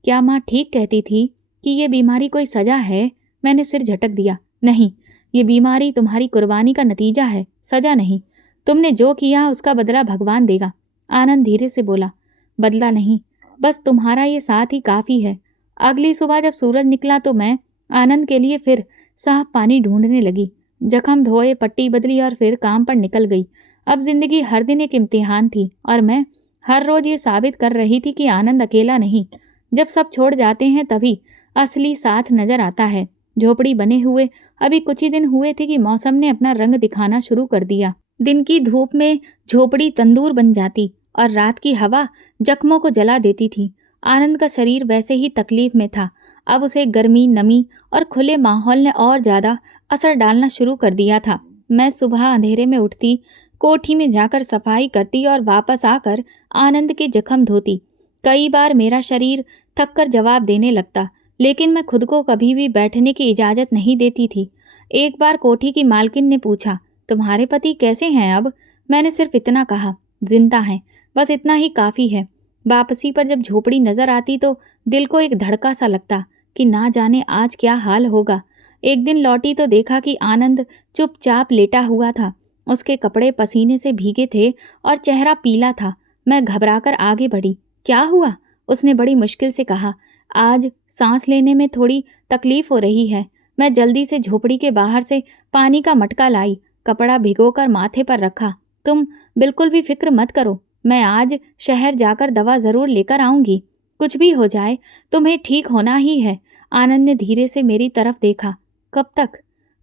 क्या माँ ठीक कहती थी कि ये बीमारी कोई सजा है? मैंने सिर झटक दिया। नहीं, ये बीमारी तुम्हारी कुर्बानी का नतीजा है, सजा नहीं। तुमने जो किया उसका बदला भगवान देगा। आनंद धीरे से बोला। बदला नहीं, बस तुम्हारा ये साथ ही काफ़ी है। अगली सुबह जब सूरज निकला तो मैं आनंद के लिए फिर साफ पानी ढूंढने लगी। जख्म धोए, पट्टी बदली और फिर काम पर निकल गई। अब जिंदगी हर दिन एक इम्तिहान थी और मैं हर रोज ये साबित कर रही थी कि आनंद अकेला नहीं। जब सब छोड़ जाते हैं तभी असली साथ नजर आता है। झोपड़ी बने हुए अभी कुछ ही दिन हुए थे कि मौसम ने अपना रंग दिखाना शुरू कर दिया। दिन की धूप में झोपड़ी तंदूर बन जाती और रात की हवा जख्मों को जला देती थी। आनंद का शरीर वैसे ही तकलीफ में था। अब उसे गर्मी, नमी और खुले माहौल ने और ज़्यादा असर डालना शुरू कर दिया था। मैं सुबह अंधेरे में उठती, कोठी में जाकर सफाई करती और वापस आकर आनंद के जख्म धोती। कई बार मेरा शरीर थक कर जवाब देने लगता, लेकिन मैं खुद को कभी भी बैठने की इजाज़त नहीं देती थी। एक बार कोठी की मालकिन ने पूछा, तुम्हारे पति कैसे हैं अब? मैंने सिर्फ इतना कहा, जिंदा हैं, बस इतना ही काफ़ी है। वापसी पर जब झोपड़ी नज़र आती तो दिल को एक धड़का सा लगता कि ना जाने आज क्या हाल होगा। एक दिन लौटी तो देखा कि आनंद चुपचाप लेटा हुआ था। उसके कपड़े पसीने से भीगे थे और चेहरा पीला था। मैं घबराकर आगे बढ़ी। क्या हुआ? उसने बड़ी मुश्किल से कहा। आज सांस लेने में थोड़ी तकलीफ हो रही है। मैं जल्दी से झोपड़ी के बाहर से पानी का मटका लाई, कपड़ा भिगोकर माथे पर रखा। तुम बिल्कुल भी फिक्र मत करो, मैं आज शहर जाकर दवा ज़रूर लेकर आऊंगी। कुछ भी हो जाए, तुम्हें ठीक होना ही है। आनंद ने धीरे से मेरी तरफ देखा। कब तक?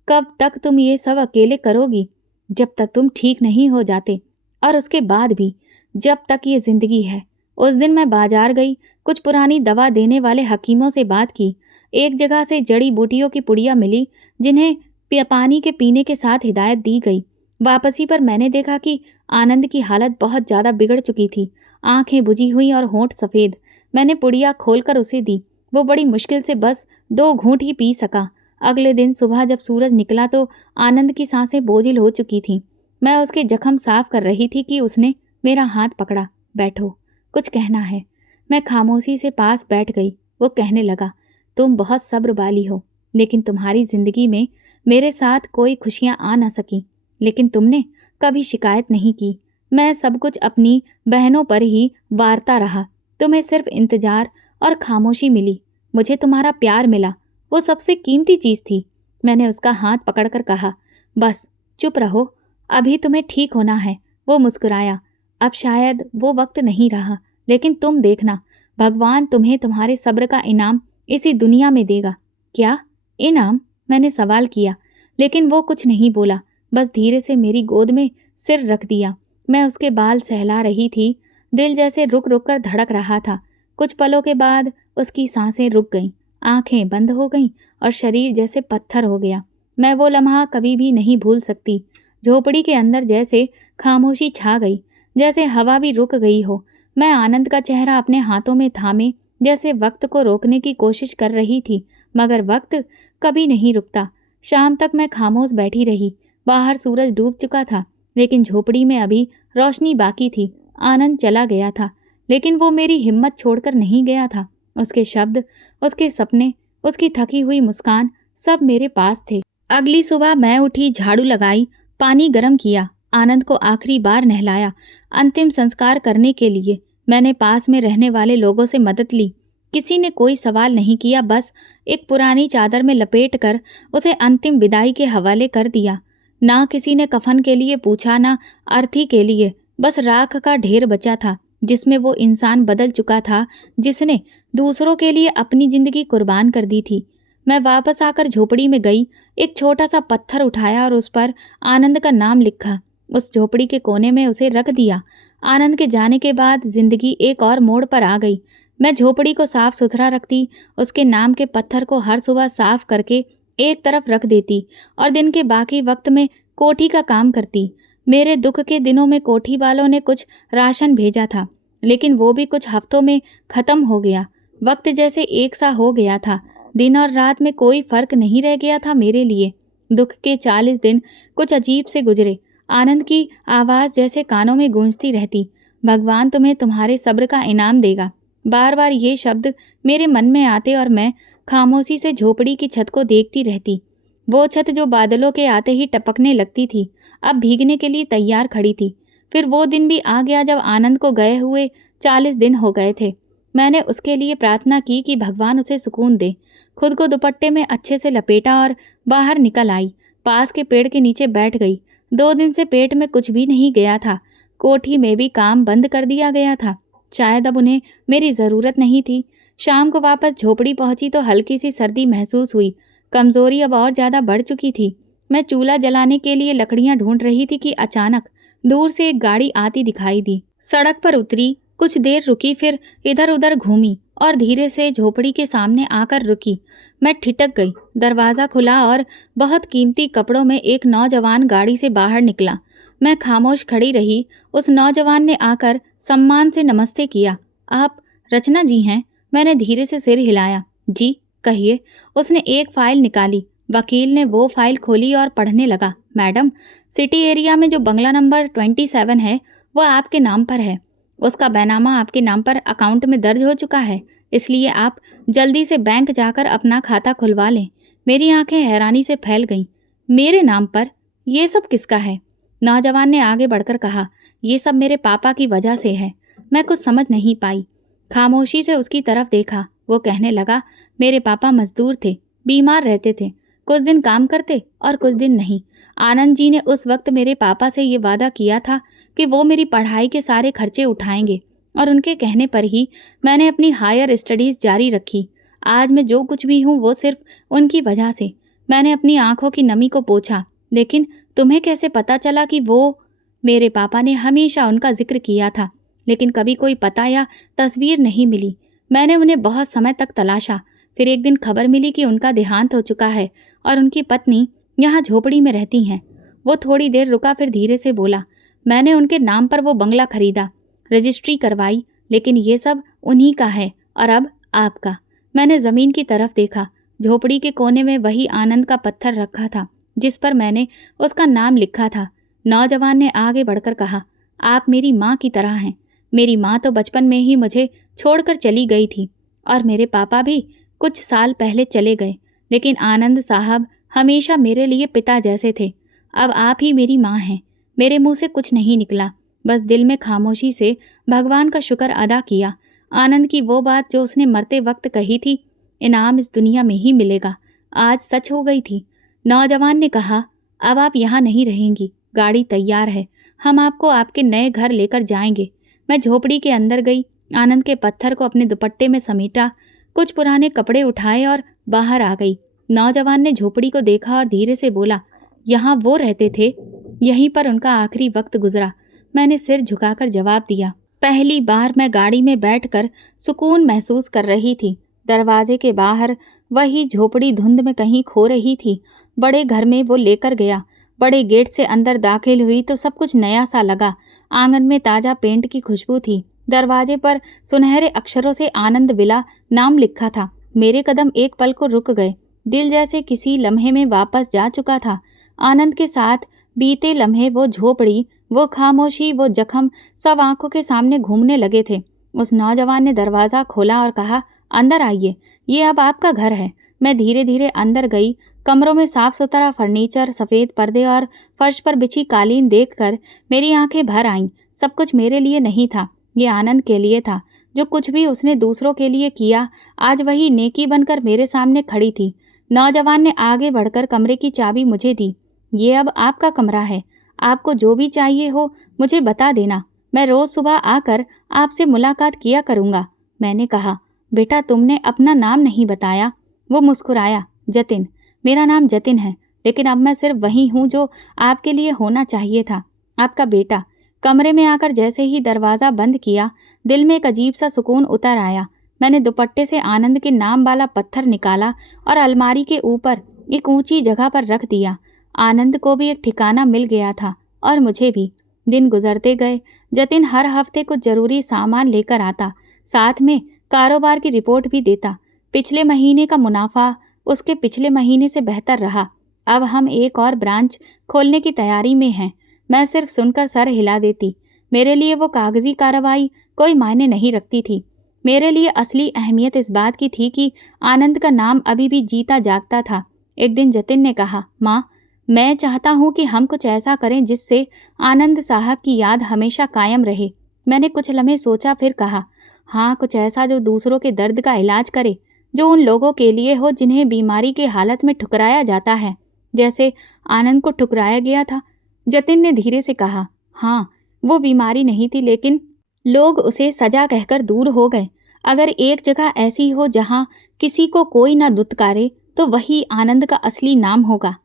कब तक तुम ये सब अकेले करोगी? जब तक तुम ठीक नहीं हो जाते, और उसके बाद भी, जब तक ये जिंदगी है। उस दिन मैं बाजार गई, कुछ पुरानी दवा देने वाले हकीमों से बात की। एक जगह से जड़ी बूटियों की पुड़िया मिली जिन्हें पानी के पीने के साथ हिदायत दी गई। वापसी पर मैंने देखा कि आनंद की हालत बहुत ज़्यादा बिगड़ चुकी थी। आंखें बुझी हुई और होंठ सफ़ेद। मैंने पुड़िया खोलकर उसे दी। वो बड़ी मुश्किल से बस 2 घूंट ही पी सका। अगले दिन सुबह जब सूरज निकला तो आनंद की सांसें बोझिल हो चुकी थीं। मैं उसके जख्म साफ कर रही थी कि उसने मेरा हाथ पकड़ा। बैठो, कुछ कहना है। मैं खामोशी से पास बैठ गई। वो कहने लगा, तुम बहुत सब्र वाली हो, लेकिन तुम्हारी ज़िंदगी में मेरे साथ कोई खुशियाँ आ ना सकी, लेकिन तुमने कभी शिकायत नहीं की। मैं सब कुछ अपनी बहनों पर ही वारता रहा। तुम्हें सिर्फ इंतज़ार और खामोशी मिली। मुझे तुम्हारा प्यार मिला, वो सबसे कीमती चीज़ थी। मैंने उसका हाथ पकड़कर कहा, बस चुप रहो, अभी तुम्हें ठीक होना है। वो मुस्कुराया। अब शायद वो वक्त नहीं रहा, लेकिन तुम देखना, भगवान तुम्हें तुम्हारे सब्र का इनाम इसी दुनिया में देगा। क्या इनाम? मैंने सवाल किया, लेकिन वो कुछ नहीं बोला, बस धीरे से मेरी गोद में सिर रख दिया। मैं उसके बाल सहला रही थी। दिल जैसे रुक रुक कर धड़क रहा था। कुछ पलों के बाद उसकी सांसें रुक गईं, आंखें बंद हो गईं और शरीर जैसे पत्थर हो गया। मैं वो लम्हा कभी भी नहीं भूल सकती। झोपड़ी के अंदर जैसे खामोशी छा गई, जैसे हवा भी रुक गई हो। मैं आनंद का चेहरा अपने हाथों में थामे जैसे वक्त को रोकने की कोशिश कर रही थी, मगर वक्त कभी नहीं रुकता। शाम तक मैं खामोश बैठी रही। बाहर सूरज डूब चुका था, लेकिन झोपड़ी में अभी रोशनी बाकी थी। आनंद चला गया था, लेकिन वो मेरी हिम्मत छोड़कर नहीं गया था। उसके शब्द, उसके सपने, उसकी थकी हुई मुस्कान सब मेरे पास थे। अगली सुबह मैं उठी, झाड़ू लगाई, पानी गर्म किया, आनंद को आखिरी बार नहलाया। अंतिम संस्कार करने के लिए मैंने पास में रहने वाले लोगों से मदद ली। किसी ने कोई सवाल नहीं किया, बस एक पुरानी चादर में लपेटकर उसे अंतिम विदाई के हवाले कर दिया। ना किसी ने कफन के लिए पूछा, ना अर्थी के लिए। बस राख का ढेर बचा था, जिसमें वो इंसान बदल चुका था जिसने दूसरों के लिए अपनी जिंदगी कुर्बान कर दी थी। मैं वापस आकर झोपड़ी में गई, एक छोटा सा पत्थर उठाया और उस पर आनंद का नाम लिखा। उस झोपड़ी के कोने में उसे रख दिया। आनंद के जाने के बाद जिंदगी एक और मोड़ पर आ गई। मैं झोपड़ी को साफ सुथरा रखती, उसके नाम के पत्थर को हर सुबह साफ करके एक तरफ रख देती और दिन के बाकी वक्त में कोठी का काम करती। मेरे दुख के दिनों में कोठी वालों ने कुछ राशन भेजा था, लेकिन वो भी कुछ हफ्तों में ख़त्म हो गया। वक्त जैसे एक सा हो गया था। दिन और रात में कोई फर्क नहीं रह गया था मेरे लिए। दुख के 40 दिन कुछ अजीब से गुजरे। आनंद की आवाज़ जैसे कानों में गूंजती रहती, भगवान तुम्हें तुम्हारे सब्र का इनाम देगा। बार बार ये शब्द मेरे मन में आते और मैं खामोशी से झोपड़ी की छत को देखती रहती। वो छत जो बादलों के आते ही टपकने लगती थी, अब भीगने के लिए तैयार खड़ी थी। फिर वो दिन भी आ गया जब आनंद को गए हुए 40 दिन हो गए थे। मैंने उसके लिए प्रार्थना की कि भगवान उसे सुकून दे। खुद को दुपट्टे में अच्छे से लपेटा और बाहर निकल आई। पास के पेड़ के नीचे बैठ गई। 2 दिन से पेट में कुछ भी नहीं गया था। कोठी में भी काम बंद कर दिया गया था। शायद अब उन्हें मेरी ज़रूरत नहीं थी। शाम को वापस झोपड़ी पहुंची तो हल्की सी सर्दी महसूस हुई। कमज़ोरी अब और ज़्यादा बढ़ चुकी थी। मैं चूल्हा जलाने के लिए लकड़ियां ढूंढ रही थी कि अचानक दूर से एक गाड़ी आती दिखाई दी। सड़क पर उतरी, कुछ देर रुकी, फिर इधर उधर घूमी और धीरे से झोपड़ी के सामने आकर रुकी। मैं ठिठक गई। दरवाज़ा खुला और बहुत कीमती कपड़ों में एक नौजवान गाड़ी से बाहर निकला। मैं खामोश खड़ी रही। उस नौजवान ने आकर सम्मान से नमस्ते किया। आप रचना जी हैं? मैंने धीरे से सिर हिलाया। जी, कहिए। उसने एक फ़ाइल निकाली। वकील ने वो फाइल खोली और पढ़ने लगा। मैडम, सिटी एरिया में जो बंगला नंबर 27 है, वो आपके नाम पर है। उसका बैनामा आपके नाम पर अकाउंट में दर्ज हो चुका है, इसलिए आप जल्दी से बैंक जाकर अपना खाता खुलवा लें। मेरी आंखें हैरानी से फैल गईं। मेरे नाम पर? ये सब किसका है? नौजवान ने आगे बढ़कर कहा, ये सब मेरे पापा की वजह से है। मैं कुछ समझ नहीं पाई। खामोशी से उसकी तरफ देखा। वो कहने लगा, मेरे पापा मजदूर थे, बीमार रहते थे, कुछ दिन काम करते और कुछ दिन नहीं। आनंद जी ने उस वक्त मेरे पापा से ये वादा किया था कि वो मेरी पढ़ाई के सारे खर्चे उठाएंगे, और उनके कहने पर ही मैंने अपनी हायर स्टडीज़ जारी रखी। आज मैं जो कुछ भी हूँ वो सिर्फ उनकी वजह से। मैंने अपनी आंखों की नमी को पोंछा। लेकिन तुम्हें कैसे पता चला कि वो? मेरे पापा ने हमेशा उनका जिक्र किया था, लेकिन कभी कोई पता या तस्वीर नहीं मिली। मैंने उन्हें बहुत समय तक तलाशा। फिर एक दिन खबर मिली कि उनका देहांत हो चुका है और उनकी पत्नी यहाँ झोपड़ी में रहती हैं। वो थोड़ी देर रुका, फिर धीरे से बोला, मैंने उनके नाम पर वो बंगला खरीदा, रजिस्ट्री करवाई, लेकिन ये सब उन्हीं का है और अब आपका। मैंने ज़मीन की तरफ देखा। झोपड़ी के कोने में वही आनंद का पत्थर रखा था जिस पर मैंने उसका नाम लिखा था। नौजवान ने आगे बढ़कर कहा, आप मेरी माँ की तरह हैं। मेरी माँ तो बचपन में ही मुझे छोड़कर चली गई थी और मेरे पापा भी कुछ साल पहले चले गए, लेकिन आनंद साहब हमेशा मेरे लिए पिता जैसे थे। अब आप ही मेरी माँ हैं। मेरे मुंह से कुछ नहीं निकला, बस दिल में खामोशी से भगवान का शुक्र अदा किया। आनंद की वो बात जो उसने मरते वक्त कही थी, इनाम इस दुनिया में ही मिलेगा, आज सच हो गई थी। नौजवान ने कहा, अब आप यहाँ नहीं रहेंगी, गाड़ी तैयार है। हम आपको आपके नए घर लेकर जाएंगे। मैं झोपड़ी के अंदर गई, आनंद के पत्थर को अपने दुपट्टे में समेटा, कुछ पुराने कपड़े उठाए और बाहर आ गई। नौजवान ने झोपड़ी को देखा और धीरे से बोला, यहाँ वो रहते थे? यहीं पर उनका आखिरी वक्त गुजरा। मैंने सिर झुकाकर जवाब दिया। पहली बार मैं गाड़ी में बैठकर सुकून महसूस कर रही थी। दरवाजे के बाहर वही झोपड़ी धुंध में कहीं खो रही थी। बड़े घर में वो लेकर गया। बड़े गेट से अंदर दाखिल हुई तो सब कुछ नया सा लगा। आंगन में ताज़ा पेंट की खुशबू थी। दरवाजे पर सुनहरे अक्षरों से आनंद विला नाम लिखा था। मेरे कदम एक पल को रुक गए। दिल जैसे किसी लम्हे में वापस जा चुका था। आनंद के साथ बीते लम्हे, वो झोपड़ी, वो खामोशी, वो जख्म सब आंखों के सामने घूमने लगे थे। उस नौजवान ने दरवाज़ा खोला और कहा, अंदर आइए, ये अब आपका घर है। मैं धीरे धीरे अंदर गई। कमरों में साफ सुथरा फर्नीचर, सफ़ेद पर्दे और फर्श पर बिछी कालीन देखकर मेरी आंखें भर आईं। सब कुछ मेरे लिए नहीं था, ये आनंद के लिए था। जो कुछ भी उसने दूसरों के लिए किया, आज वही नेकी बनकर मेरे सामने खड़ी थी। नौजवान ने आगे बढ़कर कमरे की चाबी मुझे दी। ये अब आपका कमरा है। आपको जो भी चाहिए हो मुझे बता देना। मैं रोज़ सुबह आकर आपसे मुलाकात किया करूँगा। मैंने कहा, बेटा तुमने अपना नाम नहीं बताया। वो मुस्कुराया। जतिन, मेरा नाम जतिन है, लेकिन अब मैं सिर्फ वही हूँ जो आपके लिए होना चाहिए था, आपका बेटा। कमरे में आकर जैसे ही दरवाज़ा बंद किया, दिल में एक अजीब सा सुकून उतर आया। मैंने दुपट्टे से आनंद के नाम वाला पत्थर निकाला और अलमारी के ऊपर एक ऊंची जगह पर रख दिया। आनंद को भी एक ठिकाना मिल गया था और मुझे भी। दिन गुजरते गए। जतिन हर हफ्ते कुछ ज़रूरी सामान लेकर आता, साथ में कारोबार की रिपोर्ट भी देता। पिछले महीने का मुनाफा उसके पिछले महीने से बेहतर रहा। अब हम एक और ब्रांच खोलने की तैयारी में हैं। मैं सिर्फ सुनकर सर हिला देती। मेरे लिए वो कागजी कार्रवाई कोई मायने नहीं रखती थी। मेरे लिए असली अहमियत इस बात की थी कि आनंद का नाम अभी भी जीता जागता था। एक दिन जतिन ने कहा, माँ, मैं चाहता हूँ कि हम कुछ ऐसा करें जिससे आनंद साहब की याद हमेशा कायम रहे। मैंने कुछ लम्हे सोचा, फिर कहा, हाँ, कुछ ऐसा जो दूसरों के दर्द का इलाज करे, जो उन लोगों के लिए हो जिन्हें बीमारी के हालत में ठुकराया जाता है, जैसे आनंद को ठुकराया गया था। जतिन ने धीरे से कहा, हाँ, वो बीमारी नहीं थी, लेकिन लोग उसे सजा कहकर दूर हो गए। अगर एक जगह ऐसी हो जहाँ किसी को कोई ना दुत्कारे, तो वही आनंद का असली नाम होगा।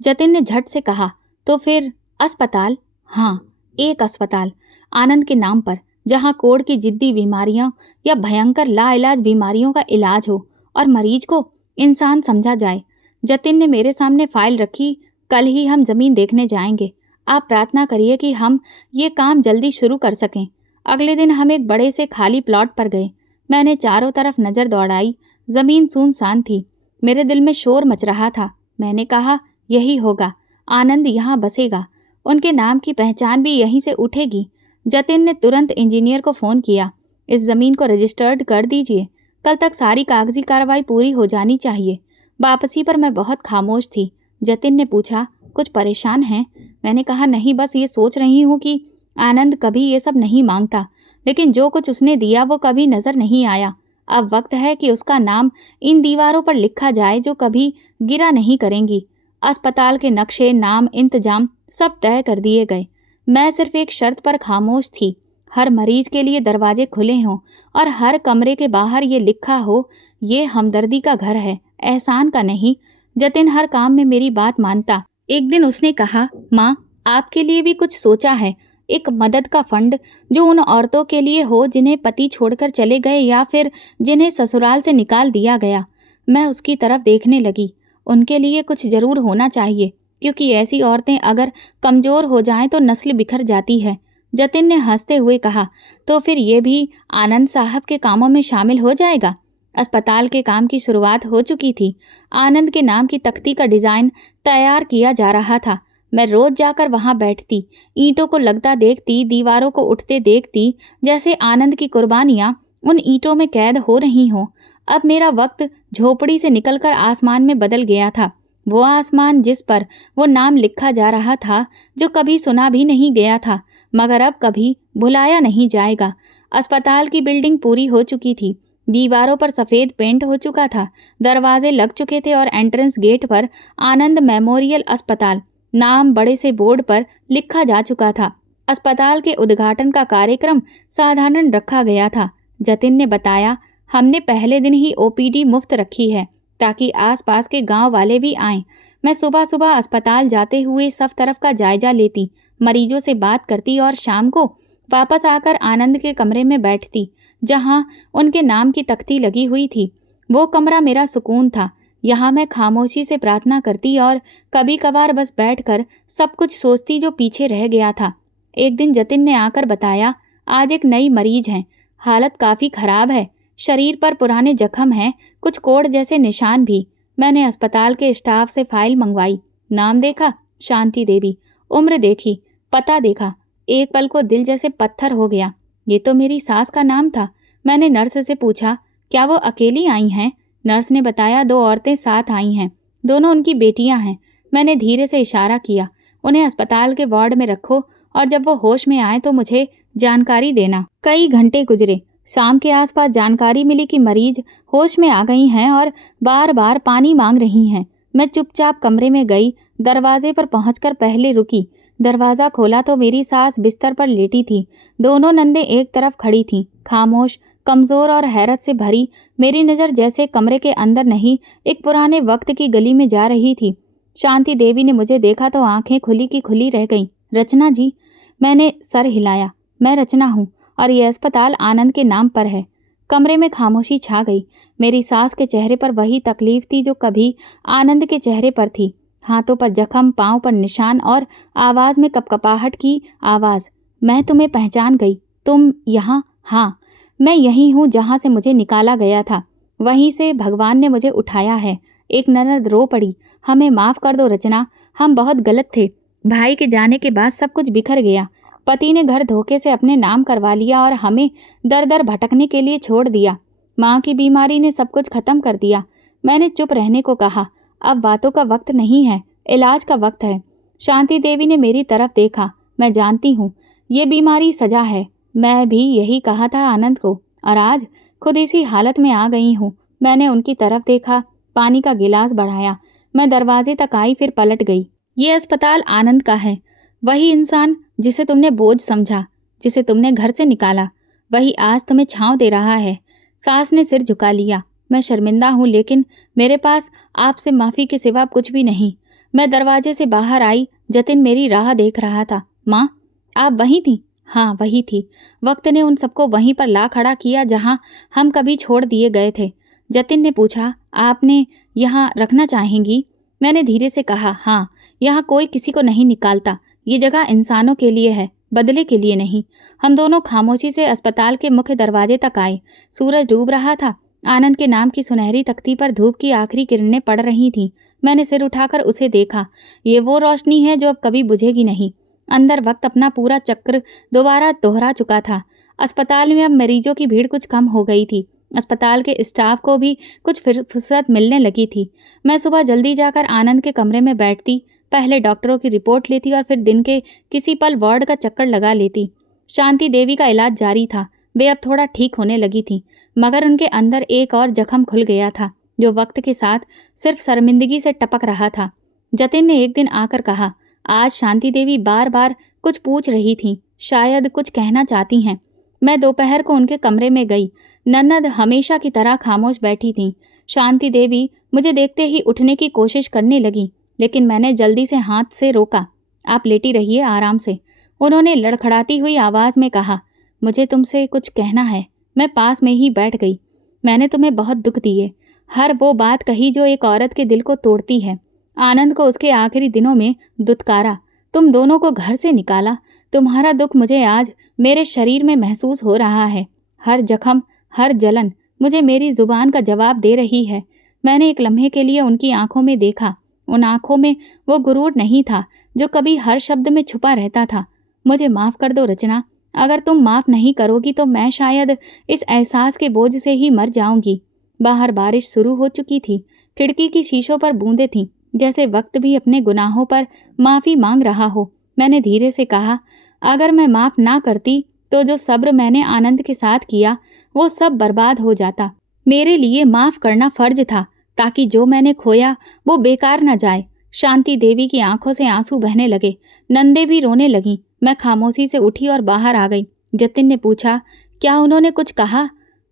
जतिन ने झट से कहा, तो फिर अस्पताल? हाँ, एक अस्पताल आनंद के नाम पर, जहाँ कोढ़ की जिद्दी बीमारियां या भयंकर लाइलाज बीमारियों का इलाज हो और मरीज को इंसान समझा जाए। जतिन ने मेरे सामने फाइल रखी। कल ही हम ज़मीन देखने जाएंगे। आप प्रार्थना करिए कि हम ये काम जल्दी शुरू कर सकें। अगले दिन हम एक बड़े से खाली प्लॉट पर गए। मैंने चारों तरफ नज़र दौड़ाई। ज़मीन सुनसान थी। मेरे दिल में शोर मच रहा था। मैंने कहा, यही होगा, आनंद यहाँ बसेगा, उनके नाम की पहचान भी यहीं से उठेगी। जतिन ने तुरंत इंजीनियर को फ़ोन किया, इस ज़मीन को रजिस्टर्ड कर दीजिए, कल तक सारी कागजी कार्रवाई पूरी हो जानी चाहिए। वापसी पर मैं बहुत खामोश थी। जतिन ने पूछा, कुछ परेशान हैं? मैंने कहा, नहीं, बस ये सोच रही हूँ कि आनंद कभी ये सब नहीं मांगता, लेकिन जो कुछ उसने दिया वो कभी नज़र नहीं आया। अब वक्त है कि उसका नाम इन दीवारों पर लिखा जाए जो कभी गिरा नहीं करेंगी। अस्पताल के नक्शे, नाम, इंतजाम सब तय कर दिए गए। मैं सिर्फ एक शर्त पर खामोश थी, हर मरीज के लिए दरवाजे खुले हों और हर कमरे के बाहर ये लिखा हो, ये हमदर्दी का घर है, एहसान का नहीं। जतिन हर काम में मेरी बात मानता। एक दिन उसने कहा, माँ, आपके लिए भी कुछ सोचा है, एक मदद का फंड जो उन औरतों के लिए हो जिन्हें पति छोड़कर चले गए या फिर जिन्हें ससुराल से निकाल दिया गया। मैं उसकी तरफ देखने लगी। उनके लिए कुछ ज़रूर होना चाहिए, क्योंकि ऐसी औरतें अगर कमज़ोर हो जाएं तो नस्ल बिखर जाती है। जतिन ने हंसते हुए कहा, तो फिर ये भी आनंद साहब के कामों में शामिल हो जाएगा। अस्पताल के काम की शुरुआत हो चुकी थी। आनंद के नाम की तख्ती का डिज़ाइन तैयार किया जा रहा था। मैं रोज़ जाकर वहाँ बैठती, ईंटों को लगता देखती, दीवारों को उठते देखती, जैसे आनंद की कुर्बानियाँ उन ईंटों में कैद हो रही हों। अब मेरा वक्त झोपड़ी से निकलकर आसमान में बदल गया था। वो आसमान जिस पर वो नाम लिखा जा रहा था, जो कभी सुना भी नहीं गया था, मगर अब कभी भुलाया नहीं जाएगा। अस्पताल की बिल्डिंग पूरी हो चुकी थी। दीवारों पर सफ़ेद पेंट हो चुका था, दरवाजे लग चुके थे और एंट्रेंस गेट पर आनंद मेमोरियल अस्पताल नाम बड़े से बोर्ड पर लिखा जा चुका था। अस्पताल के उद्घाटन का कार्यक्रम साधारण रखा गया था। जतिन ने बताया, हमने पहले दिन ही ओपीडी मुफ्त रखी है ताकि आसपास के गांव वाले भी आएं। मैं सुबह सुबह अस्पताल जाते हुए सब तरफ का जायजा लेती, मरीजों से बात करती और शाम को वापस आकर आनंद के कमरे में बैठती जहां उनके नाम की तख्ती लगी हुई थी। वो कमरा मेरा सुकून था। यहाँ मैं खामोशी से प्रार्थना करती और कभी कभार बस बैठकर सब कुछ सोचती जो पीछे रह गया था। एक दिन जतिन ने आकर बताया, आज एक नई मरीज है, हालत काफ़ी खराब है, शरीर पर पुराने जख्म हैं, कुछ कोड़ जैसे निशान भी। मैंने अस्पताल के स्टाफ से फाइल मंगवाई, नाम देखा, शांति देवी, उम्र देखी, पता देखा। एक पल को दिल जैसे पत्थर हो गया। ये तो मेरी सास का नाम था। मैंने नर्स से पूछा, क्या वो अकेली आई हैं? नर्स ने बताया, 2 औरतें साथ आई हैं, दोनों उनकी बेटियां हैं। मैंने धीरे से इशारा किया, उन्हें अस्पताल के वार्ड में रखो और जब वो होश में आए तो मुझे जानकारी देना। कई घंटे गुजरे। शाम के आसपास जानकारी मिली कि मरीज होश में आ गई हैं और बार बार पानी मांग रही हैं। मैं चुपचाप कमरे में गई, दरवाजे पर पहुंचकर पहले रुकी। दरवाज़ा खोला तो मेरी सास बिस्तर पर लेटी थी। दोनों नंदे एक तरफ खड़ी थीं, खामोश, कमज़ोर और हैरत से भरी। मेरी नज़र जैसे कमरे के अंदर नहीं, एक पुराने वक्त की गली में जा रही थी। शांति देवी ने मुझे देखा तो आंखें खुली की खुली रह गईं। रचना जी? मैंने सर हिलाया। मैं रचना हूँ और ये अस्पताल आनंद के नाम पर है। कमरे में खामोशी छा गई। मेरी सास के चेहरे पर वही तकलीफ थी जो कभी आनंद के चेहरे पर थी। हाथों पर जख्म, पाँव पर निशान और आवाज़ में कपकपाहट की आवाज़। मैं तुम्हें पहचान गई। तुम यहाँ? हाँ, मैं यही हूँ जहाँ से मुझे निकाला गया था। वहीं से भगवान ने मुझे उठाया है। एक ननद रो पड़ी, हमें माफ़ कर दो रचना, हम बहुत गलत थे। भाई के जाने के बाद सब कुछ बिखर गया। पति ने घर धोखे से अपने नाम करवा लिया और हमें दर दर भटकने के लिए छोड़ दिया। माँ की बीमारी ने सब कुछ खत्म कर दिया। मैंने चुप रहने को कहा। अब बातों का वक्त नहीं है, इलाज का वक्त है। शांति देवी ने मेरी तरफ देखा। मैं जानती हूँ ये बीमारी सजा है। मैं भी यही कहा था आनंद को और आज खुद इसी हालत में आ गई हूँ। मैंने उनकी तरफ देखा, पानी का गिलास बढ़ाया। मैं दरवाजे तक आई, फिर पलट गई। ये अस्पताल आनंद का है। वही इंसान जिसे तुमने बोझ समझा, जिसे तुमने घर से निकाला, वही आज तुम्हें छांव दे रहा है। सास ने सिर झुका लिया। मैं शर्मिंदा हूँ, लेकिन मेरे पास आपसे माफ़ी के सिवा कुछ भी नहीं। मैं दरवाजे से बाहर आई। जतिन मेरी राह देख रहा था। माँ, आप वहीं थी? हाँ, वही थी। वक्त ने उन सबको वहीं पर ला खड़ा किया जहाँ हम कभी छोड़ दिए गए थे। जतिन ने पूछा, आपने यहाँ रखना चाहेंगी? मैंने धीरे से कहा, हाँ, यहाँ कोई किसी को नहीं निकालता। ये जगह इंसानों के लिए है, बदले के लिए नहीं। हम दोनों खामोशी से अस्पताल के मुख्य दरवाजे तक आए। सूरज डूब रहा था। आनंद के नाम की सुनहरी तख्ती पर धूप की आखिरी किरणें पड़ रही थीं। मैंने सिर उठाकर उसे देखा। ये वो रोशनी है जो अब कभी बुझेगी नहीं। अंदर वक्त अपना पूरा चक्र दोबारा दोहरा चुका था। अस्पताल में अब मरीजों की भीड़ कुछ कम हो गई थी। अस्पताल के स्टाफ को भी कुछ फुर्सत मिलने लगी थी। मैं सुबह जल्दी जाकर आनंद के कमरे में बैठती, पहले डॉक्टरों की रिपोर्ट लेती और फिर दिन के किसी पल वार्ड का चक्कर लगा लेती। शांति देवी का इलाज जारी था। वे अब थोड़ा ठीक होने लगी थी, मगर उनके अंदर एक और जख्म खुल गया था जो वक्त के साथ सिर्फ शर्मिंदगी से टपक रहा था। जतिन ने एक दिन आकर कहा, आज शांति देवी बार बार कुछ पूछ रही थी, शायद कुछ कहना चाहती हैं। मैं दोपहर को उनके कमरे में गई। नन्नद हमेशा की तरह खामोश बैठी थी। शांति देवी मुझे देखते ही उठने की कोशिश करने लगी, लेकिन मैंने जल्दी से हाथ से रोका। आप लेटी रहिए आराम से। उन्होंने लड़खड़ाती हुई आवाज़ में कहा, मुझे तुमसे कुछ कहना है। मैं पास में ही बैठ गई। मैंने तुम्हें बहुत दुख दिए, हर वो बात कही जो एक औरत के दिल को तोड़ती है। आनंद को उसके आखिरी दिनों में दुत्कारा, तुम दोनों को घर से निकाला। तुम्हारा दुख मुझे आज मेरे शरीर में महसूस हो रहा है। हर जख्म, हर जलन मुझे मेरी ज़ुबान का जवाब दे रही है। मैंने एक लम्हे के लिए उनकी आंखों में देखा। उन आंखों में वो गुरूर नहीं था जो कभी हर शब्द में छुपा रहता था। मुझे माफ़ कर दो रचना, अगर तुम माफ़ नहीं करोगी तो मैं शायद इस एहसास के बोझ से ही मर जाऊंगी। बाहर बारिश शुरू हो चुकी थी। खिड़की की शीशों पर बूंदें थीं, जैसे वक्त भी अपने गुनाहों पर माफ़ी मांग रहा हो। मैंने धीरे से कहा, अगर मैं माफ़ ना करती तो जो सब्र मैंने आनंद के साथ किया वो सब बर्बाद हो जाता। मेरे लिए माफ़ करना फ़र्ज था, ताकि जो मैंने खोया वो बेकार न जाए। शांति देवी की आंखों से आंसू बहने लगे। नंदे भी रोने लगीं। मैं खामोशी से उठी और बाहर आ गई। जतिन ने पूछा, क्या उन्होंने कुछ कहा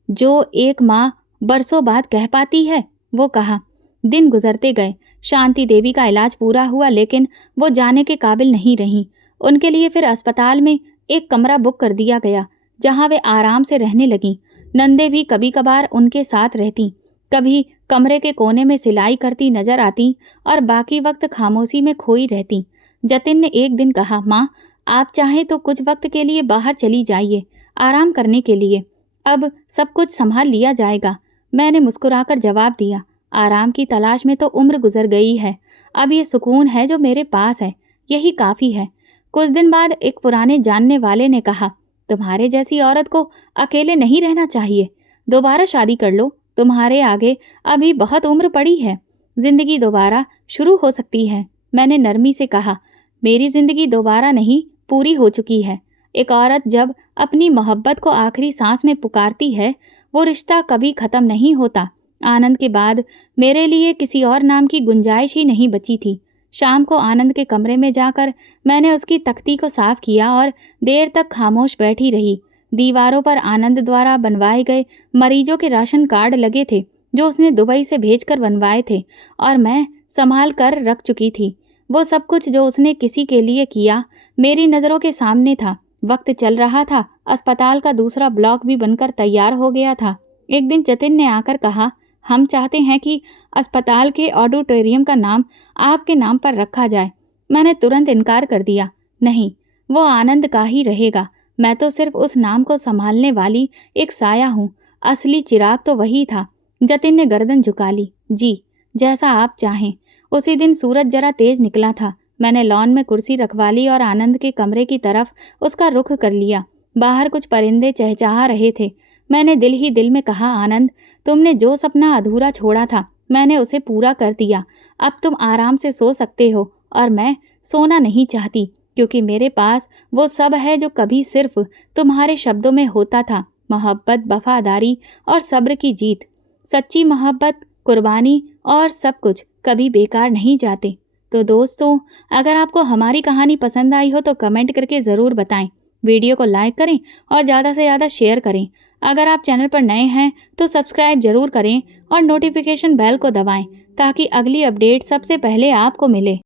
जो एक माँ बरसों बाद कह पाती है? वो कहा। दिन गुजरते गए। शांति देवी का इलाज पूरा हुआ, लेकिन वो जाने के काबिल नहीं रहीं। उनके लिए फिर अस्पताल में एक कमरा बुक कर दिया गया, जहाँ वे आराम से रहने लगीं। नंदे भी कभी कभार उनके साथ रहती, कभी कमरे के कोने में सिलाई करती नजर आती और बाकी वक्त खामोशी में खोई रहती। जतिन ने एक दिन कहा, माँ, आप चाहें तो कुछ वक्त के लिए बाहर चली जाइए, आराम करने के लिए। अब सब कुछ संभाल लिया जाएगा। मैंने मुस्कुराकर जवाब दिया, आराम की तलाश में तो उम्र गुजर गई है। अब ये सुकून है जो मेरे पास है, यही काफ़ी है। कुछ दिन बाद एक पुराने जानने वाले ने कहा, तुम्हारे जैसी औरत को अकेले नहीं रहना चाहिए, दोबारा शादी कर लो, तुम्हारे आगे अभी बहुत उम्र पड़ी है, जिंदगी दोबारा शुरू हो सकती है। मैंने नरमी से कहा, मेरी जिंदगी दोबारा नहीं, पूरी हो चुकी है। एक औरत जब अपनी मोहब्बत को आखिरी सांस में पुकारती है, वो रिश्ता कभी ख़त्म नहीं होता। आनंद के बाद मेरे लिए किसी और नाम की गुंजाइश ही नहीं बची थी। शाम को आनंद के कमरे में जाकर मैंने उसकी तख्ती को साफ किया और देर तक खामोश बैठी रही। दीवारों पर आनंद द्वारा बनवाए गए मरीजों के राशन कार्ड लगे थे, जो उसने दुबई से भेजकर बनवाए थे और मैं संभाल कर रख चुकी थी। वो सब कुछ जो उसने किसी के लिए किया मेरी नज़रों के सामने था। वक्त चल रहा था, अस्पताल का दूसरा ब्लॉक भी बनकर तैयार हो गया था। एक दिन जतिन ने आकर कहा, हम चाहते हैं कि अस्पताल के ऑडिटोरियम का नाम आपके नाम पर रखा जाए। मैंने तुरंत इनकार कर दिया, नहीं, वो आनंद का ही रहेगा। मैं तो सिर्फ उस नाम को संभालने वाली एक साया हूँ, असली चिराग तो वही था। जतिन ने गर्दन झुका ली, जी, जैसा आप चाहें। उसी दिन सूरज जरा तेज निकला था। मैंने लॉन में कुर्सी रखवा ली और आनंद के कमरे की तरफ उसका रुख कर लिया। बाहर कुछ परिंदे चहचहा रहे थे। मैंने दिल ही दिल में कहा, आनंद, तुमने जो सपना अधूरा छोड़ा था, मैंने उसे पूरा कर दिया। अब तुम आराम से सो सकते हो और मैं सोना नहीं चाहती, क्योंकि मेरे पास वो सब है जो कभी सिर्फ तुम्हारे शब्दों में होता था। मोहब्बत, वफादारी और सब्र की जीत। सच्ची मोहब्बत, कुर्बानी और सब कुछ कभी बेकार नहीं जाते। तो दोस्तों, अगर आपको हमारी कहानी पसंद आई हो तो कमेंट करके ज़रूर बताएं। वीडियो को लाइक करें और ज़्यादा से ज़्यादा शेयर करें। अगर आप चैनल पर नए हैं तो सब्सक्राइब ज़रूर करें और नोटिफिकेशन बेल को दबाएं, ताकि अगली अपडेट सबसे पहले आपको मिले।